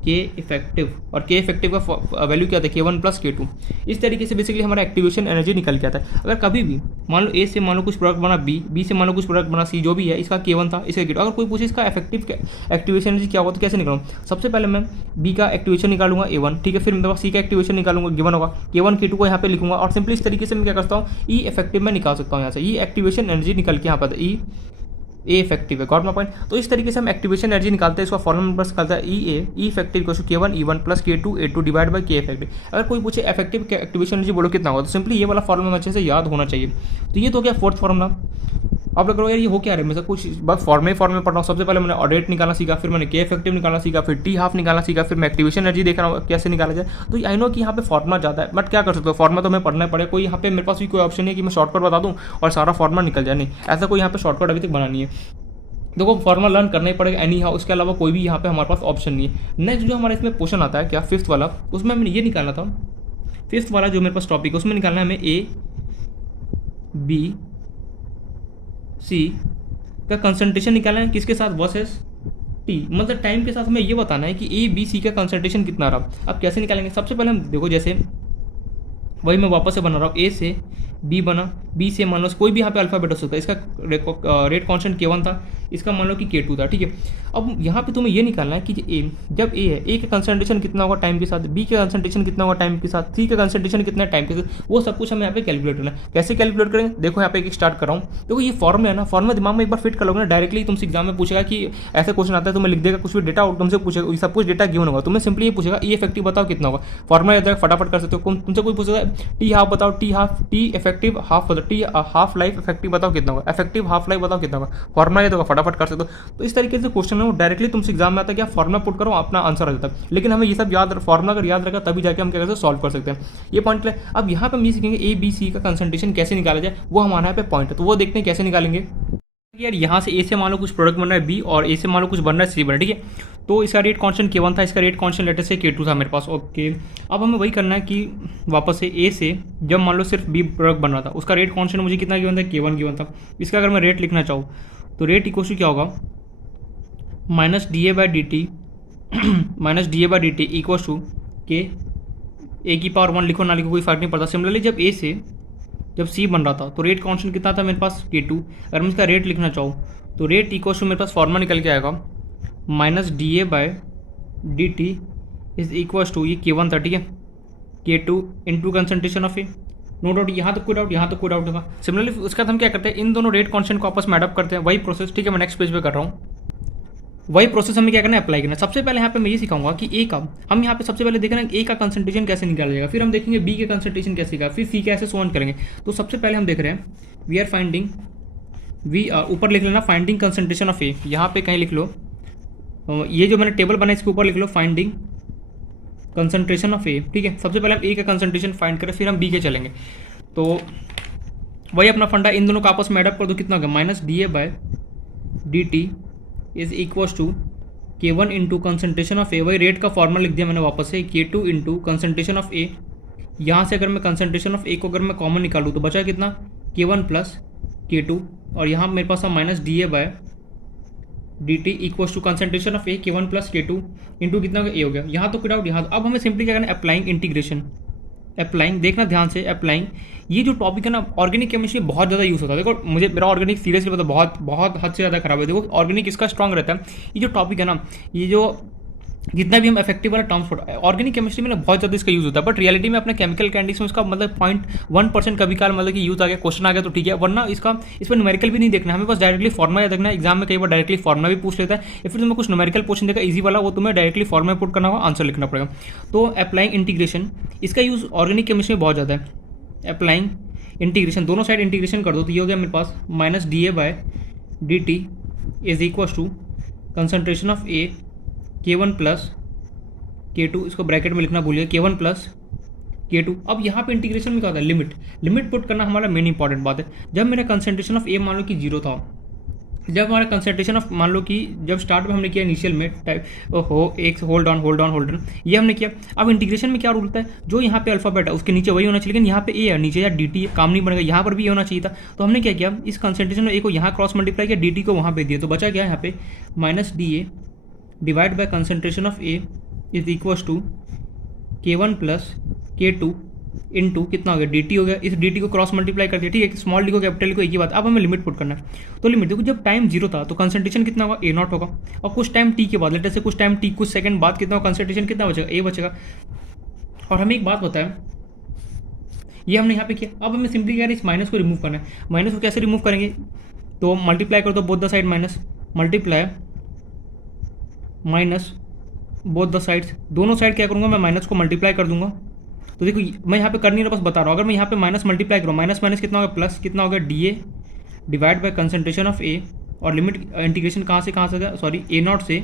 के इफेक्टिव, और के इफेक्टिव का वैल्यू क्या था, K1 प्लस K2। इस तरीके से बेसिकली हमारा एक्टिवेशन एनर्जी निकल के आता है। अगर कभी भी मान लो A से मान लो कुछ प्रोडक्ट बना B से मान लो कुछ प्रोडक्ट बना C, जो भी है इसका K1 था, इसका K2। अगर कोई पूछे इसका एक्टिवेशन एनर्जी क्या होगा तो कैसे निकालूँ, सबसे पहले मैं B का एक्टिवेशन निकालूंगा A1, ठीक है, फिर मेरे पास C का एक्टिवेशन निकालूंगा, गिवन होगा K1 K2 को यहाँ पे लिखूंगा, और सिंपली इस तरीके से मैं क्या करता हूँ, E इफेक्टिव में निकाल सकता हूँ यहाँ से। E एक्टिवेशन एनर्जी निकल के यहाँ पर E ए इफेक्टिव है, गॉट माय पॉइंट। तो इस तरीके से हम एक्टिवेशन एनर्जी निकालते हैं, इसका फॉर्मूला नंबर निकालता है ई ए ई इफेक्टिव को K1 E1 plus K2 A2 divide by के इफेक्टिव। अगर कोई पूछे इफेक्टिव एक्टिवेशन एनर्जी बोलो कितना होगा, तो सिंपली ये वाला फॉर्मूला अच्छे से याद होना चाहिए। तो ये तो क्या फोर्थ फॉर्मूला। अब लग रहा है यार ये हो क्या रहा है, मैं कुछ बस फॉर्मे पढ़ रहा हूँ। सबसे पहले मैंने रेट निकालना सीखा, फिर मैंने के इफेक्टिव निकालना सीखा, फिर टी हाफ निकालना सीखा, फिर मैं एक्टिवेशन एनर्जी देख रहा हूँ कैसे निकाला जाए। तो आई नो कि यहाँ पे फॉर्मुला ज़्यादा है, बट क्या कर सकते हो, फॉर्मुला तो हमें पढ़ना पड़ेगा। कोई यहाँ पे मेरे पास भी कोई ऑप्शन नहीं है कि मैं शॉर्टकट बता दूँ और सारा फॉर्मुला निकल जाए, नहीं, ऐसा कोई यहाँ पे शॉर्टकट अभी तक बना नहीं है। देखो फॉर्मुला लर्न करना ही पड़ेगा एनी हाउ, उसके अलावा कोई भी यहाँ पे हमारे पास ऑप्शन नहीं है। नेक्स्ट जो हमारे इसमें क्वेश्चन आता है क्या, फिफ्थ वाला, उसमें मैंने ये निकालना था, फिफ्थ वाला जो मेरे पास टॉपिक है उसमें निकालना है हमें ए बी सी का कंसंट्रेशन निकालना है, किसके साथ, वर्सेस टी, मतलब टाइम के साथ हमें ये बताना है कि ए बी सी का कंसंट्रेशन कितना रहा। अब कैसे निकालेंगे, सबसे पहले हम देखो, जैसे वही मैं वापस से बना रहा हूँ, ए से बी बना, बी से मान लो कोई भी यहाँ पे अल्फाबेट हो सकता है, इसका रेट कांस्टेंट K1 था, इसका मान लो कि K2 था, ठीक है। अब यहाँ पे तुम्हें ये निकालना है कि जब ए है, ए का कंसंट्रेशन कितना होगा टाइम के साथ, बी का कंसंट्रेशन कितना होगा टाइम के साथ, सी का कंसंट्रेशन कितना टाइम के साथ, वो सब कुछ हमें यहाँ पे कैलकुलेट करना है। कैसे कैलकुलेट करेंगे, देखो यहाँ पे एक स्टार्ट कर रहा हूँ। देखो ये फॉर्मूला है ना, फॉर्मूला दिमाग में एक बार फिट कर लोगे ना, डायरेक्टली तुमसे एग्जाम में पूछेगा कि ऐसे क्वेश्चन आता है, तुम्हें लिख देगा कुछ भी डेटा, तुमसे पूछेगा सब कुछ डेटा गिवन होगा, तुम्हें सिंपली ये पूछेगा ई इफेक्टिव बताओ कितना होगा, फॉर्मूला याद रख फटाफट कर सकते हो। तुमसे कोई पूछेगा टी हाफ बताओ, T half, T effective half बताओ, टी हाफ लाइफ इफेक्टिव बताओ कितना होगा, इफेक्टिव हाफ लाइफ बताओ कितना होगा, फॉर्मूला याद होगा फटाफट कर सकते हो। तो इस तरीके से क्वेश्चन है वो डायरेक्टली तुमसे एग्जाम में आता है कि आप फॉर्मूला पुट करो, अपना आंसर आ जाता है। लेकिन हमें ये सब याद, फॉर्मूला अगर याद रखा तभी जाके हम क्या करते हैं, सॉल्व कर सकते हैं। ये पॉइंट है। अब यहाँ पे हम ये सीखेंगे ए बी सी का कंसंट्रेशन कैसे निकाला जाए, वो हमारा यहाँ पे पॉइंट है, तो वो देखते हैं कैसे निकालेंगे। यार यहाँ से ए से मान लो कुछ प्रोडक्ट बन रहा है बी, और ए से मान लो कुछ बन रहा है सी बन रहा है, ठीक है। तो इसका रेट कांस्टेंट K1 था, इसका रेट कांस्टेंट लेटर से K2 था मेरे पास, ओके। अब हमें वही करना है कि वापस से ए से जब मान लो सिर्फ बी प्रोडक्ट बन रहा था, उसका रेट कांस्टेंट मुझे कितना गिवन था, K1 गिवन था। इसका अगर मैं रेट लिखना चाहूँ तो रेट इक्वल टू क्या होगा, minus D A by D T minus D A by D T equal to K A की पावर 1 लिखो ना लिखो कोई फर्क नहीं पड़ता। सिमिलरली जब ए से जब सी बन रहा था तो रेट कांस्टेंट कितना था मेरे पास, K2। अगर मैं इसका रेट लिखना चाहूँ तो रेट इक्वल टू मेरे पास फॉर्मूला निकल के आएगा, minus D A by D T is equal to, ये K1 था, ठीक है, K2 into concentration of A. No doubt, यहाँ तक कोई डाउट, यहाँ तक कोई डाउट होगा। सिमिलरली उसके बाद हम क्या करते हैं, इन दोनों रेट कांस्टेंट को आपस में एडअप करते हैं, वही प्रोसेस, ठीक है। मैं नेक्स्ट पेज पे कर रहा हूँ, वही प्रोसेस हमें क्या करना है, अप्लाई करना है। सबसे पहले यहाँ पे मैं ये सिखाऊंगा कि ए का, हम यहाँ पे सबसे पहले देख रहे हैं ए का कंसंट्रेशन कैसे निकाला जाएगा, फिर हम देखेंगे बी के कंसंट्रेशन कैसे निकाला, फिर सी कैसे सोन करेंगे। तो सबसे पहले हम देख रहे हैं वी आर फाइंडिंग, वी ऊपर लिख लेना फाइंडिंग कंसंट्रेशन ऑफ ए, यहाँ पे कहीं लिख लो, ये जो मैंने टेबल बनाया इसके ऊपर लिख लो फाइंडिंग कंसंट्रेशन ऑफ ए, ठीक है। सबसे पहले हम ए का कंसंट्रेशन फाइंड करें, फिर हम बी के चलेंगे। तो वही अपना फंडा, इन दोनों का आपस में एडअप कर दो, कितना होगा, minus D A by D T is equal to K1 into concentration of A, वही रेट का फॉर्मूला लिख दिया मैंने वापस से, K2 इंटू कंसनट्रेशन ऑफ ए। यहाँ से अगर मैं कंसनट्रेशन ऑफ ए को अगर मैं कॉमन निकालूँ तो बचा कितना, K1 प्लस K2, और यहाँ मेरे पास minus D A by D T equal to concentration of A K1 plus K2 into कितना ए हो गया। यहाँ तो डाउट, यहाँ अब हमें सिंपली क्या करना है, अप्लाइंग इंटीग्रेशन, अप्लाइंग, देखना ध्यान से, अप्लाइंग। ये जो टॉपिक है ना, ऑर्गेनिक केमिस्ट्री बहुत ज़्यादा यूज़ होता है। देखो मुझे मेरा ऑर्गेनिक सीरियसली पता बहुत बहुत हद से ज़्यादा खराब है। देखो ऑर्गेनिक इसका स्ट्रॉन्ग रहता है। ये जो टॉपिक है ना, ये जो जितना भी हम इफेक्टिव वाला ट्रांसपोर्ट, ऑर्गेनिक केमिस्ट्री में ना बहुत ज़्यादा इसका यूज़ होता है, बट रियलिटी में अपने केमिकल कैंडीज में उसका मतलब 0.1% कभी काल मतलब कि यूज आ गया, क्वेश्चन आ गया तो ठीक है, वरना इसका इस पर न्यूमेरिकल भी नहीं देखना, हमें बस डायरेक्टली फॉर्मुला याद रखना है। एग्जाम में कई बार डायरेक्टली फॉर्मुला भी पूछ लेता है, या फिर तुम्हें कुछ न्यूमेरिकल क्वेश्चन देगा ईजी वाला, वो तुम्हें डायरेक्टली फॉर्मुला पुट करना होगा, आंसर लिखना पड़ेगा। तो अप्लाइंग इंटीग्रेशन, इसका यूज़ ऑर्गेनिक केमिस्ट्री में बहुत ज़्यादा है। अप्लाइंग इंटीग्रेशन, दोनों साइड इंटीग्रेशन कर दो तो ये हो गया मेरे पास minus D A by D T is equal to concentration of A K1 plus K2, इसको ब्रैकेट में लिखना भूलिए, K1 प्लस K2। अब यहाँ पे इंटीग्रेशन में क्या होता है, लिमिट, लिमिट पुट करना हमारा मेन इंपॉर्टेंट बात है। जब मेरा कंसंट्रेशन ऑफ ए मान लो कि 0 था, जब हमारा कंसंट्रेशन ऑफ मान लो कि जब स्टार्ट में हमने किया इनिशियल में टाइप हो एक होल्ड ऑन ये हमने किया। अब इंटीग्रेशन में क्या रूल होता है, जो यहाँ पे अल्फाबेट है उसके नीचे वही होना चाहिए, लेकिन यहाँ पे ए है नीचे या डी टी काम नहीं बनेगा, यहाँ पर भी ये होना चाहिए था। तो हमने क्या किया, इस कंसंट्रेशन में ए को यहाँ क्रॉस मल्टीप्लाई किया, डी टी को वहाँ पे दिया, तो बचा क्या यहाँ पे minus D A divide by concentration of A is equal to K1 plus K2 into कितना हो गया, डी टी हो गया। इस डी टी को क्रॉस मल्टीप्लाई कर दिया, ठीक है, स्मॉल डी को कैपिटल को एक ही बात। अब हमें लिमिट पुट करना है, तो लिमिट देखो, जब टाइम 0 था तो कंसंट्रेशन कितना होगा, A0 होगा, और कुछ टाइम टी के बाद, लेटर से कुछ टाइम टी कुछ सेकंड बाद कितना होगा, कंसंट्रेशन कितना बचेगा, ए बचेगा। और हमें एक बात होता है, ये हमने यहाँ पे किया। अब हमें सिंपली क्या है, इस माइनस को रिमूव करना है। माइनस को कैसे रिमूव करेंगे, तो मल्टीप्लाई कर दो both the side minus, multiply minus both the sides, दोनों साइड क्या करूँगा मैं माइनस को मल्टीप्लाई कर दूंगा। तो देखो मैं यहाँ पे कर नहीं रहा, बस बता रहा हूँ। अगर मैं यहाँ पे माइनस मल्टीप्लाई करूँ, माइनस माइनस कितना होगा प्लस, कितना होगा D A divide by concentration of A, और लिमिट इंटीग्रेशन कहाँ से गया, सॉरी ए नॉट से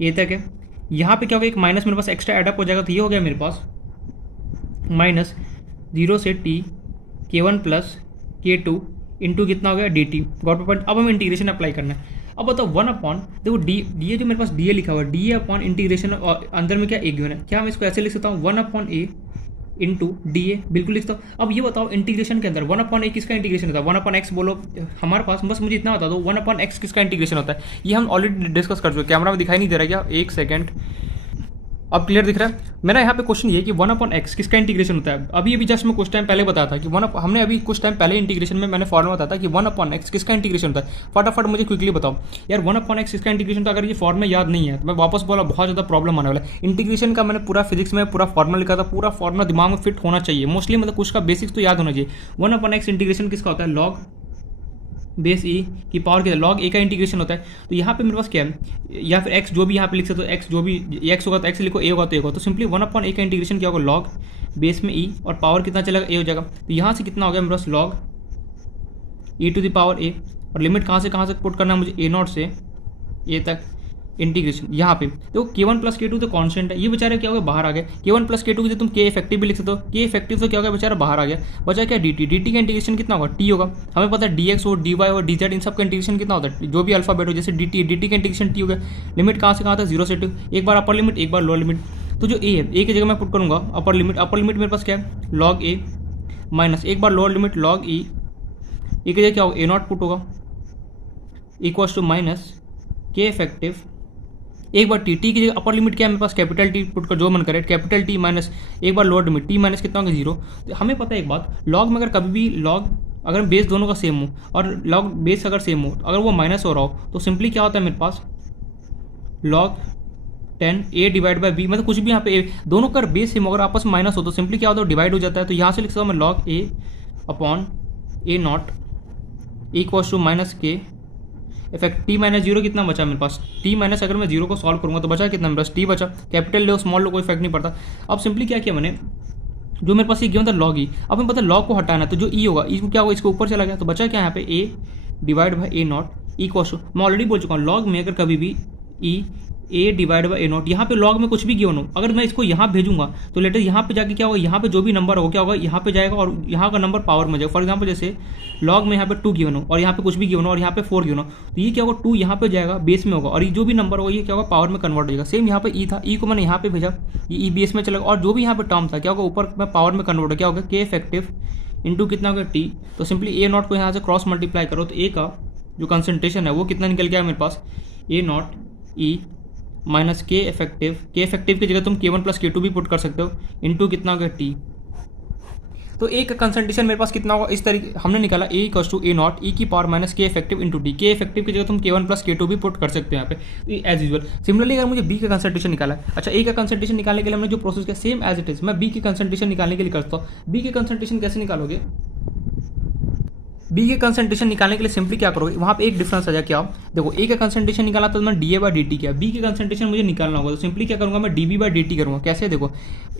ए तक है। यहाँ पे क्या होगा, एक माइनस मेरे पास एक्स्ट्रा एडअप हो जाएगा, तो ये हो गया मेरे पास माइनस 0 से T K1 plus K2 into कितना हो गया डी टी, गॉट पॉइंट। अब हमें इंटीग्रेशन अप्लाई करना है। अब बताओ 1 अपॉन, देखो डी ए जो मेरे पास डी ए लिखा हुआ है, डी ए अपॉन इंटीग्रेशन, और अंदर में क्या ए गिवन है, क्या मैं इसको ऐसे लिख सकता हूँ 1 upon A into D A, बिल्कुल लिखता हूँ। अब ये बताओ इंटीग्रेशन के अंदर 1 अपॉन ए किसका इंटीग्रेशन होता है, 1 अपॉन एक्स बोलो हमारे पास, बस मुझे इतना बता दो 1 अपॉन एक्स किसका इंटीग्रेशन होता है। ये हम ऑलरेडी डिस्कस कर चुके, कैमरा में दिखाई नहीं दे रहा क्या, एक सेकंड, अब क्लियर दिख रहा है। मेरा यहाँ पे क्वेश्चन ये कि 1 अपॉन एक्स किसका इंटीग्रेशन होता है। अभी जस्ट मैं कुछ टाइम पहले बताया था कि हमने अभी कुछ टाइम पहले इंटीग्रेशन में मैंने फॉर्मूला बताया था कि 1 अपॉन एक्स किसका इंटीग्रेशन होता है। फटाफट मुझे क्विकली बताओ यार 1 अपॉन एक्स किसका इंटीग्रेशन था। अगर ये फॉर्मूला याद नहीं है तो मैं वापस बोला बहुत ज़्यादा प्रॉब्लम आने वाला है। इंटीग्रेशन का मैंने पूरा फिजिक्स में पूरा फॉर्मूला लिखा था, पूरा फॉर्मूला दिमाग में फिट होना चाहिए मोस्टली, मतलब कुछ का बेसिक्स तो याद होना चाहिए। 1 अपॉन एक्स इंटीग्रेशन किसका होता है, लॉग बेस ई की पावर के लॉग ए का इंटीग्रेशन होता है। तो यहाँ पे मेरे पास क्या है, या फिर एक्स जो भी यहाँ पे लिख सकते हो, एक्स जो भी एक्स होगा तो एक्स लिखो, ए होगा तो ए होगा, तो सिंपली 1 अपॉन ए का इंटीग्रेशन क्या होगा, लॉग बेस में ई और पावर कितना चलेगा ए हो जाएगा। तो यहाँ से कितना हो गया मेरे पास log E to the power A, और लिमिट कहाँ से पुट करना है मुझे ए नॉट से ए तक इंटीग्रेशन। यहाँ पे देखो K1 प्लस K2 तो कांस्टेंट है, ये बेचारा क्या हो गया बाहर आ गया। K1 प्लस K2 की तुम K इफेक्टिव भी लिख सकते हो, K इफेक्टिव तो क्या हो गया बेचारा बाहर आ गया, बचा क्या dt, dt का इंटीग्रेशन कितना होगा T होगा। हमें पता है dx और dy और dz इन सब का इंटीग्रेशन कितना होता है, जो भी अल्फाबेट हो जैसे dt का इंटीग्रेशन T हो गया। लिमिट कहाँ से कहाँ था 0 से 2, एक बार अपर लिमिट एक बार लोअर लिमिट। तो जो a है a की जगह मैं पुट करूँगा अपर लिमिट मेरे पास क्या है लॉग a माइनस एक बार lower limit log e, a की जगह क्या होगा ए नॉट पुट होगा equals to minus K effective एक बार टी की जगह अपर लिमिट क्या है मेरे पास कैपिटल टी पुट कर जो मन करे, कैपिटल टी माइनस एक बार लोअर लिमिट टी माइनस कितना होगा 0। तो हमें पता है एक बात, लॉग में अगर कभी भी लॉग अगर बेस दोनों का सेम हो और लॉग बेस अगर सेम हो, अगर वो माइनस हो रहा हो तो सिंपली क्या होता है मेरे पास log 10 A divide by B, मतलब कुछ भी यहाँ पे दोनों का बेस सेम अगर आपस में माइनस हो तो सिंपली क्या होता है डिवाइड हो जाता है। तो यहाँ से लिख सकता हूँ मैं log a upon a naught equals to minus k effect t minus 0 कितना बचा मेरे पास, टी माइनस अगर मैं 0 को सॉल्व करूँगा तो बचा कितना मेरे पास टी बचा, कैपिटल लो स्मॉल लो कोई इफेक्ट नहीं पड़ता। अब सिंपली क्या किया मैंने, जो मेरे पास ये गिवन था लॉग ई, अब हमें पता है लॉग को हटाना है तो जो ई होगा ई क्या होगा इसके ऊपर चला गया, तो बचा क्या यहाँ पे A divide by A naught equals to, मैं ऑलरेडी बोल चुका हूँ लॉग में अगर कभी भी E A divide by A naught, यहाँ पे लॉग में कुछ भी गिवन हो अगर मैं इसको यहाँ भेजूंगा तो लेटर यहाँ पे जाके क्या होगा, यहाँ पे जो भी नंबर होगा क्या होगा यहाँ पे जाएगा और यहाँ का नंबर पावर में जाएगा। फॉर एग्जाम्पल जैसे लॉग में यहाँ पे 2 गिवन हो और यहाँ पे कुछ भी गिवन हो और यहाँ पे 4 गिवन हो, तो ये क्या होगा 2 यहाँ पे जाएगा बेस में होगा और ये जो भी नंबर होगा ये क्या होगा पावर में कन्वर्ट हो जाएगा। सेम यहाँ पे ई था, ई को मैंने यहाँ पे भेजा, ये ई बेस में चलेगा और जो भी यहाँ पे टर्म था क्या होगा ऊपर में पावर में कन्वर्ट हो, क्या होगा के इफेक्टिव इंटू कितना होगा टी। तो सिंपली ए नॉट को यहाँ से क्रॉस मल्टीप्लाई करो तो ए का जो कंसंट्रेशन है वो कितना निकल गया मेरे पास ए नॉट ई माइनस के इफेक्टिव की जगह तुम K1 प्लस K2 भी पुट कर सकते हो इंटू कितना होगा टी। तो ए का कंसंट्रेशन मेरे पास कितना होगा इस तरीके हमने निकाला ए इक्वल्स टू ए नॉट ई की पावर माइनस के इफेक्टिव इंटू टी। के इफेक्टिव की जगह तुम K1 प्लस K2 भी पुट कर सकते हो यहाँ पे एज यूजुअल। सिमिलरली अगर मुझे बी का कंसंट्रेशन निकाला है, अच्छा ए का कंसंट्रेशन निकालने के लिए हमने जो प्रोसेस किया सेम एज इट इज मैं बी के कंसंट्रेशन निकालने के लिए करता हूँ। बी के कंसंट्रेशन कैसे निकालोगे, बी के कंसंट्रेशन निकालने के लिए सिंपली क्या करोगे वहाँ पे एक डिफरेंस आ जाए क्या, देखो ए का कंसंट्रेशन निकाला तो मैं d A by D t किया, बी के कंसंट्रेशन मुझे निकालना होगा तो सिंपली क्या करूँगा मैं d b by D T करूँगा। कैसे, देखो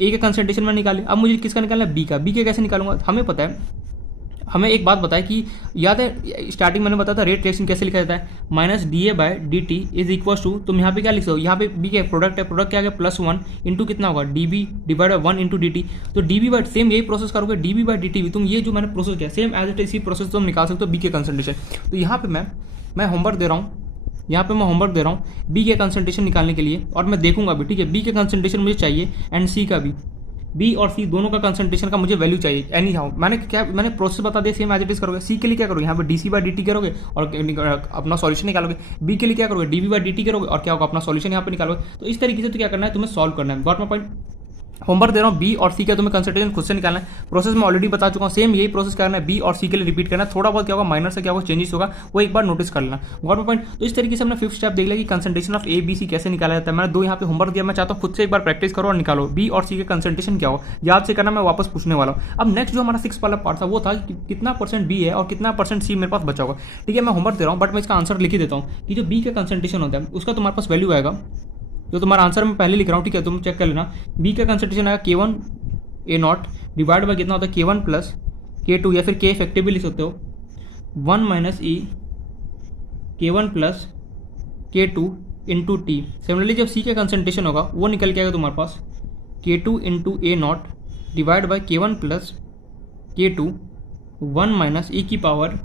ए का कंसंट्रेशन मैं निकाले, अब मुझे किसका निकालना है बी का, बी के कैसे निकालूंगा, हमें पता है हमें एक बात बताया कि याद है स्टार्टिंग मैंने बताया था रेट रिएक्शन कैसे लिखा जाता है minus D A by D T is equal to, तुम यहाँ पे क्या लिख सकते हो यहाँ पे बी के प्रोडक्ट है, प्रोडक्ट क्या है प्लस 1 इंटू कितना होगा d b divide by 1 into d t. तो डी बी बाई सेम यही प्रोसेस करोगे d b by D t भी तुम ये जो मैंने प्रोसेस किया सेम एज इट इसी प्रोसेस तुम निकाल सकते हो बी के कंसंट्रेशन। तो यहाँ पे मैं होमवर्क दे रहा हूँ, यहाँ पे मैं होमवर्क दे रहा हूँ बी के कंसंट्रेशन निकालने के लिए और मैं देखूंगा भी ठीक है बी के कंसंट्रेशन मुझे चाहिए एंड सी का भी, बी और सी दोनों का कंसंट्रेशन का मुझे वैल्यू चाहिए एनी हाउ। मैंने प्रोसेस बता दिया सेम एज इट इज करोगे। सी के लिए क्या करोगे यहाँ पे d c by D t करोगे और अपना सॉल्यूशन निकालोगे। बी के लिए क्या करोगे d b by D t करोगे और क्या होगा अपना सॉल्यूशन यहाँ पे निकालोगे। तो इस तरीके से तो क्या करना है तुम्हें सॉल्व करना है, गॉट माय पॉइंट। होमवर्क दे रहा हूँ, बी और सी का तुम्हें कंसंट्रेशन खुद से निकालना है। प्रोसेस मैं ऑलरेडी बता चुका हूँ, सेम यही प्रोसेस करना है, बी और सी के लिए रिपीट करना है। थोड़ा बहुत क्या होगा, माइनर से क्या होगा, चेंजेस होगा, वो एक बार नोटिस कर लेना। Got my point. तो इस तरीके से हमने फिफ्थ स्टेप देख लिया कि concentration of a b c कैसे निकाला जाता है। मैंने दो यहाँ पे होमवर्क दिया, मैं चाहता हूँ खुद से एक बार प्रैक्टिस करो और निकालो बी और सी के कंसंट्रेशन क्या हो, याद से करना, मैं वापस पूछने वाला हूँ। अब नेक्स्ट जो हमारा 6 वाला पार्ट था वो था कि कितना % बी है और कितना % सी मेरे पास बचा होगा। ठीक है, मैं होमवर्क दे रहा हूँ बट मैं इसका आंसर लिख ही देता हूँ कि जो बी का कंसंट्रेशन होता है उसका तुम्हारे पास वैल्यू आएगा, जो तुम्हारा आंसर मैं पहले लिख रहा हूँ, ठीक है, तुम चेक कर लेना। बी का कंसंट्रेशन आएगा K1 A naught divide by कितना होता है K1 प्लस K2, या फिर K इफेक्टिव भी लिख सकते हो, 1 माइनस ई K1 plus K2 into T. Similarly जब सी का कंसंट्रेशन होगा वो निकल के आएगा तुम्हारे पास K2 into A naught divide by K1 plus K2 1 minus E की पावर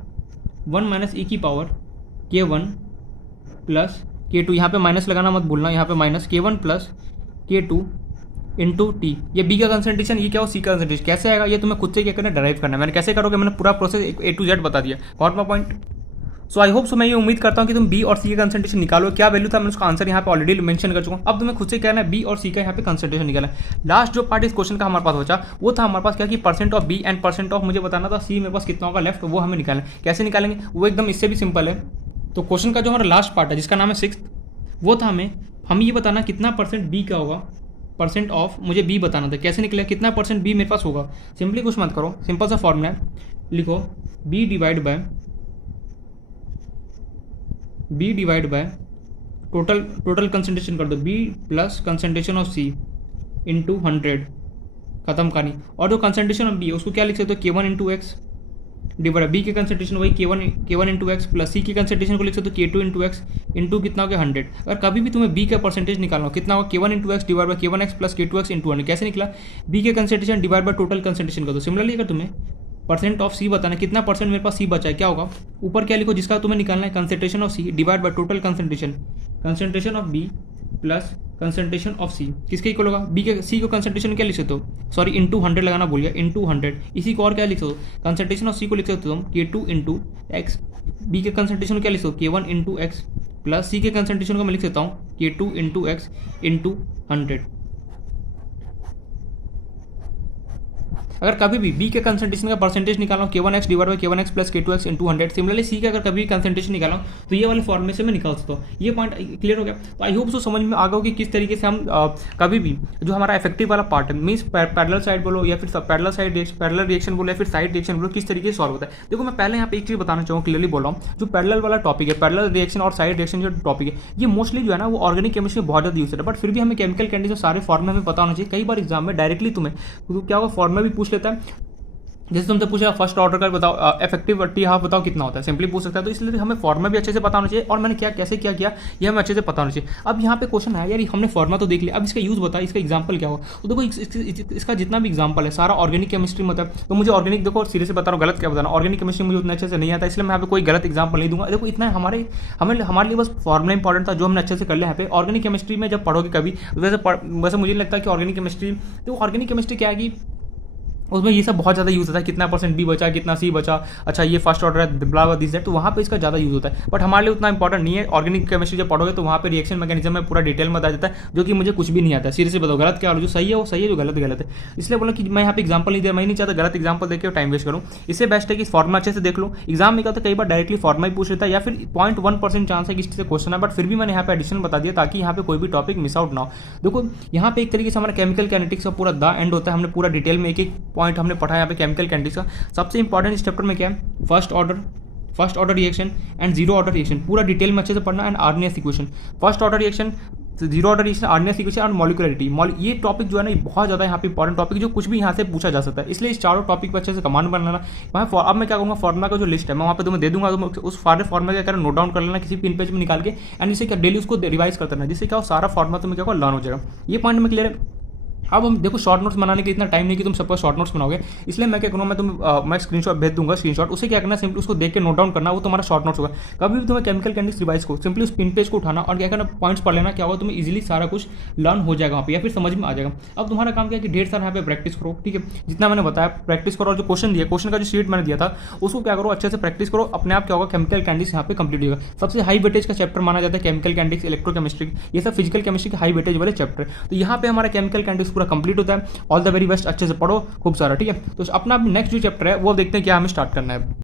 K1 प्लस K2, यहाँ पे माइनस लगाना मत भूलना, यहाँ पे minus K1 plus K2 into T. ये बी का कंसंट्रेशन, ये क्या हो सी का कंसंट्रेशन कैसे आएगा, ये तुम्हें खुद से क्या करना है, डराइव करना है। मैंने कैसे करोगे, मैंने पूरा प्रोसेस A to Z बता दिया। Got my point. So I hope, so मैं ये उम्मीद करता हूँ कि तुम बी और सी का कंसंट्रेशन निकालो। क्या वैल्यू था मैंने उसका आंसर यहाँ पे ऑलरेडी मेंशन कर चुका हूँ। अब तुम्हें खुद से कहना है बी और सी का यहाँ पे कंसंट्रेशन निकालना है। लास्ट जो पार्ट इस क्वेश्चन का हमारे पास बचा वो था हमारे पास क्या कि % ऑफ बी एंड % ऑफ मुझे बताना था सी मेरे पास कितना होगा लेफ्ट, वो हमें निकालना है। कैसे निकालेंगे वो एकदम इससे भी सिंपल है। तो क्वेश्चन का जो हमारा लास्ट पार्ट है जिसका नाम है 6th, वो था हमें ये बताना कितना % बी का होगा, % ऑफ मुझे बी बताना था। कैसे निकलेगा, कितना % बी मेरे पास होगा। सिंपली कुछ मत करो, सिंपल सा फॉर्मूला है, लिखो b divide by total concentration कर दो, b plus concentration of c into 100, खत्म कहानी। और जो कंसंट्रेशन ऑफ बी है उसको क्या लिख सकते हो, K1 into x divide b के कंसंट्रेशन वही K1 इंटू एक्स प्लस सी के कंसंट्रेशन को लिख सकते हो K2 इंटू एक्स इंटू कितना हो गया 100। अगर कभी भी तुम्हें बी का परसेंटेज निकालना हो कितना होगा, K1 into x divide by K1 x plus K2 x into 100। कैसे निकला, बी के concentration divide by total concentration कर दो। सिमिलरली अगर तुम्हें % ऑफ सी बताना कितना % मेरे पास सी बचा है, क्या होगा, ऊपर क्या लिखो जिसका तुम्हें निकालना है, concentration of C divide by total concentration of B plus concentration of C किसके इक्वल होगा, बी के सी को कंसंट्रेशन क्या लिख सकते हो, सॉरी इंटू 100 लगाना भूल गया, इंटू 100। इसी को और क्या लिख सकते हो, कंसंट्रेशन ऑफ सी को लिख सकते हो तुम K2 इंटू एक्स, बी के कंसंट्रेशन क्या लिख सकते हो K1 इंटू एक्स प्लस सी के कंसंट्रेशन को मैं लिख सकता हूँ K2 इंटू एक्स इंटू 100। अगर कभी भी बी के कंसंट्रेशन का परसेंटेज निकाला हूँ K1 x divide by K1 x plus K2 x into 100, similarly c का अगर कभी भी कंसंट्रेशन निकाला हूँ तो ये वाले फॉर्म में से मैं निकाल सकता हूँ। ये पॉइंट क्लियर हो गया। तो आई होप सो समझ में आ गया कि किस तरीके से हम कभी भी जो हमारा इफेक्टिव वाला पार्ट है, मीन्स पैरेलल साइड बोलो या फिर पैरेलल रिएक्शन बोलो या फिर साइड रिएक्शन बोलो, किस तरीके से सॉल्व होता है। देखो मैं पहले यहाँ पे एक चीज़ बताना चाहूँ, क्लियरली बोल रहा हूँ, जो पैरेलल वाला टॉपिक है, पैरेलल रिएक्शन और साइड रिएक्शन जो टॉपिक है, ये मोस्टली जो है ना वो ऑर्गेनिक केमिस्ट्री में बहुत ज़्यादा यूज होता है। बट फिर भी हमें केमिकल कैंडी सारे फॉर्मे हमें पता होना चाहिए। कई बार एग्जाम में डायरेक्टली तुम्हें क्या होगा, फॉर्मे भी पूछ लेता है, जैसे तुमसे पूछा फर्स्ट ऑर्डर का बताओ इफेक्टिव T½ बताओ कितना होता है, सिंपली पूछ सकता है। तो इसलिए हमें फॉर्मा भी अच्छे से पता होना चाहिए और मैंने कैसे क्या किया ये हमें अच्छे से पता होना चाहिए। अब यहाँ पे क्वेश्चन है यार, हमने फॉर्मा तो देख लिया, अब इसका यूज़ बता, इसका एग्जाम्पल क्या हो। तो देखो इसका जितना भी एग्जाम्पल है सारा ऑर्गेनिक केमिस्ट्री मतलब, तो मुझे ऑर्गेनिक देखो सीधे से बता रहा हूँ, गलत क्या बताना, ऑर्गेनिक केमिस्ट्री मुझे उतना अच्छे से नहीं आता, इसलिए मैं यहाँ पे कोई गलत एग्जाम्पल नहीं दूंगा। देखो इतना हमारे लिए बस फॉर्मुला इंपॉर्टेंट था जो हमने अच्छे से कर लिया। यहाँ पे ऑर्गेनिक केमिस्ट्री में जब पढ़ोगे कभी, वैसे मुझे लगता है कि ऑर्गेनिक केमिस्ट्री क्या है कि उसमें ये सब बहुत ज़्यादा यूज़ होता है, कितना % बी बचा, कितना सी बचा, अच्छा ये फर्स्ट ऑर्डर है ब्ला दिस दैट, तो वहाँ पे इसका ज़्यादा यूज़ होता है। बट हमारे लिए उतना इंपॉर्टेंट नहीं है। ऑर्गेनिक केमिस्ट्री जब पढ़ोगे तो वहाँ पे रिएक्शन मैकेनिज्म में पूरा डिटेल में बताया जाता है, जो कि मुझे कुछ भी नहीं आता है। सीरियसली बताओ गलत क्या, और जो सही है वो सही है, जो गलत है। इसलिए बोला कि मैं यहाँ पे एग्जाम्पल नहीं दिया, मैं नहीं चाहता गलत एग्जाम्पल देकर टाइम वेस्ट करूँ। इससे बेस्ट है कि फॉर्मा अच्छे से देख लो। एग्जाम में क्या होता है कई बार डायरेक्टली फॉर्मा ही पूछ लेता है या फिर 0.1% चांस है कि इससे क्वेश्चन है, बट फिर भी मैंने यहाँ पे एडिशन बता दिया ताकि यहाँ पे कोई भी टॉपिक मिस आउट ना हो। देखो यहाँ पे एक तरीके से हमारा केमिकल कैनेटिक्स का पूरा द एंड होता है। हमने पूरा डिटेल में एक पॉइंट हमने पढ़ा यहाँ पे केमिकल कैनेटिक्स का। सबसे इंपॉर्टेंट इस चैप्टर में क्या है, first order reaction and zero order reaction, पूरा डिटेल में अच्छे से पढ़ना। And Arrhenius equation, first order reaction, zero order reaction, Arrhenius equation और मॉलिक्युलरिटी, ये टॉपिक जो है ना ये बहुत ज़्यादा यहाँ पे इंपॉर्टेंट टॉपिक, जो कुछ भी यहाँ से पूछा जा सकता है। इसलिए इस चारों टॉपिक पर अच्छे से कमांड बनाना। अब मैं क्या करूँगा, फॉर्मुला का जो लिस्ट है मैं वहाँ पे तुम्हें दे दूंगा, तो उस सारे फॉर्मुला क्या नोट डाउन कर लेना किसी पिन पेज में निकाल के, एंड इसे क्या डेली उसको रिवाइज करते रहना, जिससे क्या हो सारा फॉर्मुला तुम्हें क्या लर्न हो जाएगा। ये पॉइंट में क्लियर है। अब हम देखो शॉर्ट नोट्स बनाने के इतना टाइम नहीं कि तुम सबका शॉर्ट नोट्स बनाओगे, इसलिए मैं क्या करूँगा, मैं स्क्रीनशॉट भेज दूंगा, स्क्रीनशॉट उसे क्या करना, सिंपली उसको देख के नोट डाउन करना, वो तुम्हारा शॉर्ट नोट्स होगा। कभी भी तुम्हें केमिकल कैंडिस रिवाइज को सिंपली उस पिन पेज को उठाना और क्या करना, पॉइंट्स पढ़ लेना, क्या होगा तुम्हें इजीली सारा कुछ लर्न हो जाएगा वहाँ पे, या फिर समझ में आ जाएगा। अब तुम्हारा काम क्या है कि ढेर सारा यहाँ पे प्रैक्टिस करो, ठीक है, जितना मैंने बताया प्रैक्टिस करो, और जो क्वेश्चन दिया, क्वेश्चन का जो शीट मैंने दिया था उसको क्या करो अच्छे से प्रैक्टिस करो, अपने आप क्या होगा केमिकल कैंडिस यहाँ पे कंप्लीट होगा। सबसे हाई वेटेज का चैप्टर माना जाता है केमिकल कैंडिस, इलेक्ट्रोकेमिस्ट्री, ये सब फिजिकल केमिस्ट्री के हाई वेटेज वाले चैप्टर। तो यहाँ पे हमारा केमिकल कैंडिस पूरा कंप्लीट होता है। ऑल द वेरी बेस्ट, अच्छे से पढ़ो खूब सारा, ठीक है। तो अपना नेक्स्ट जो चैप्टर है वो देखते हैं क्या हमें स्टार्ट करना है।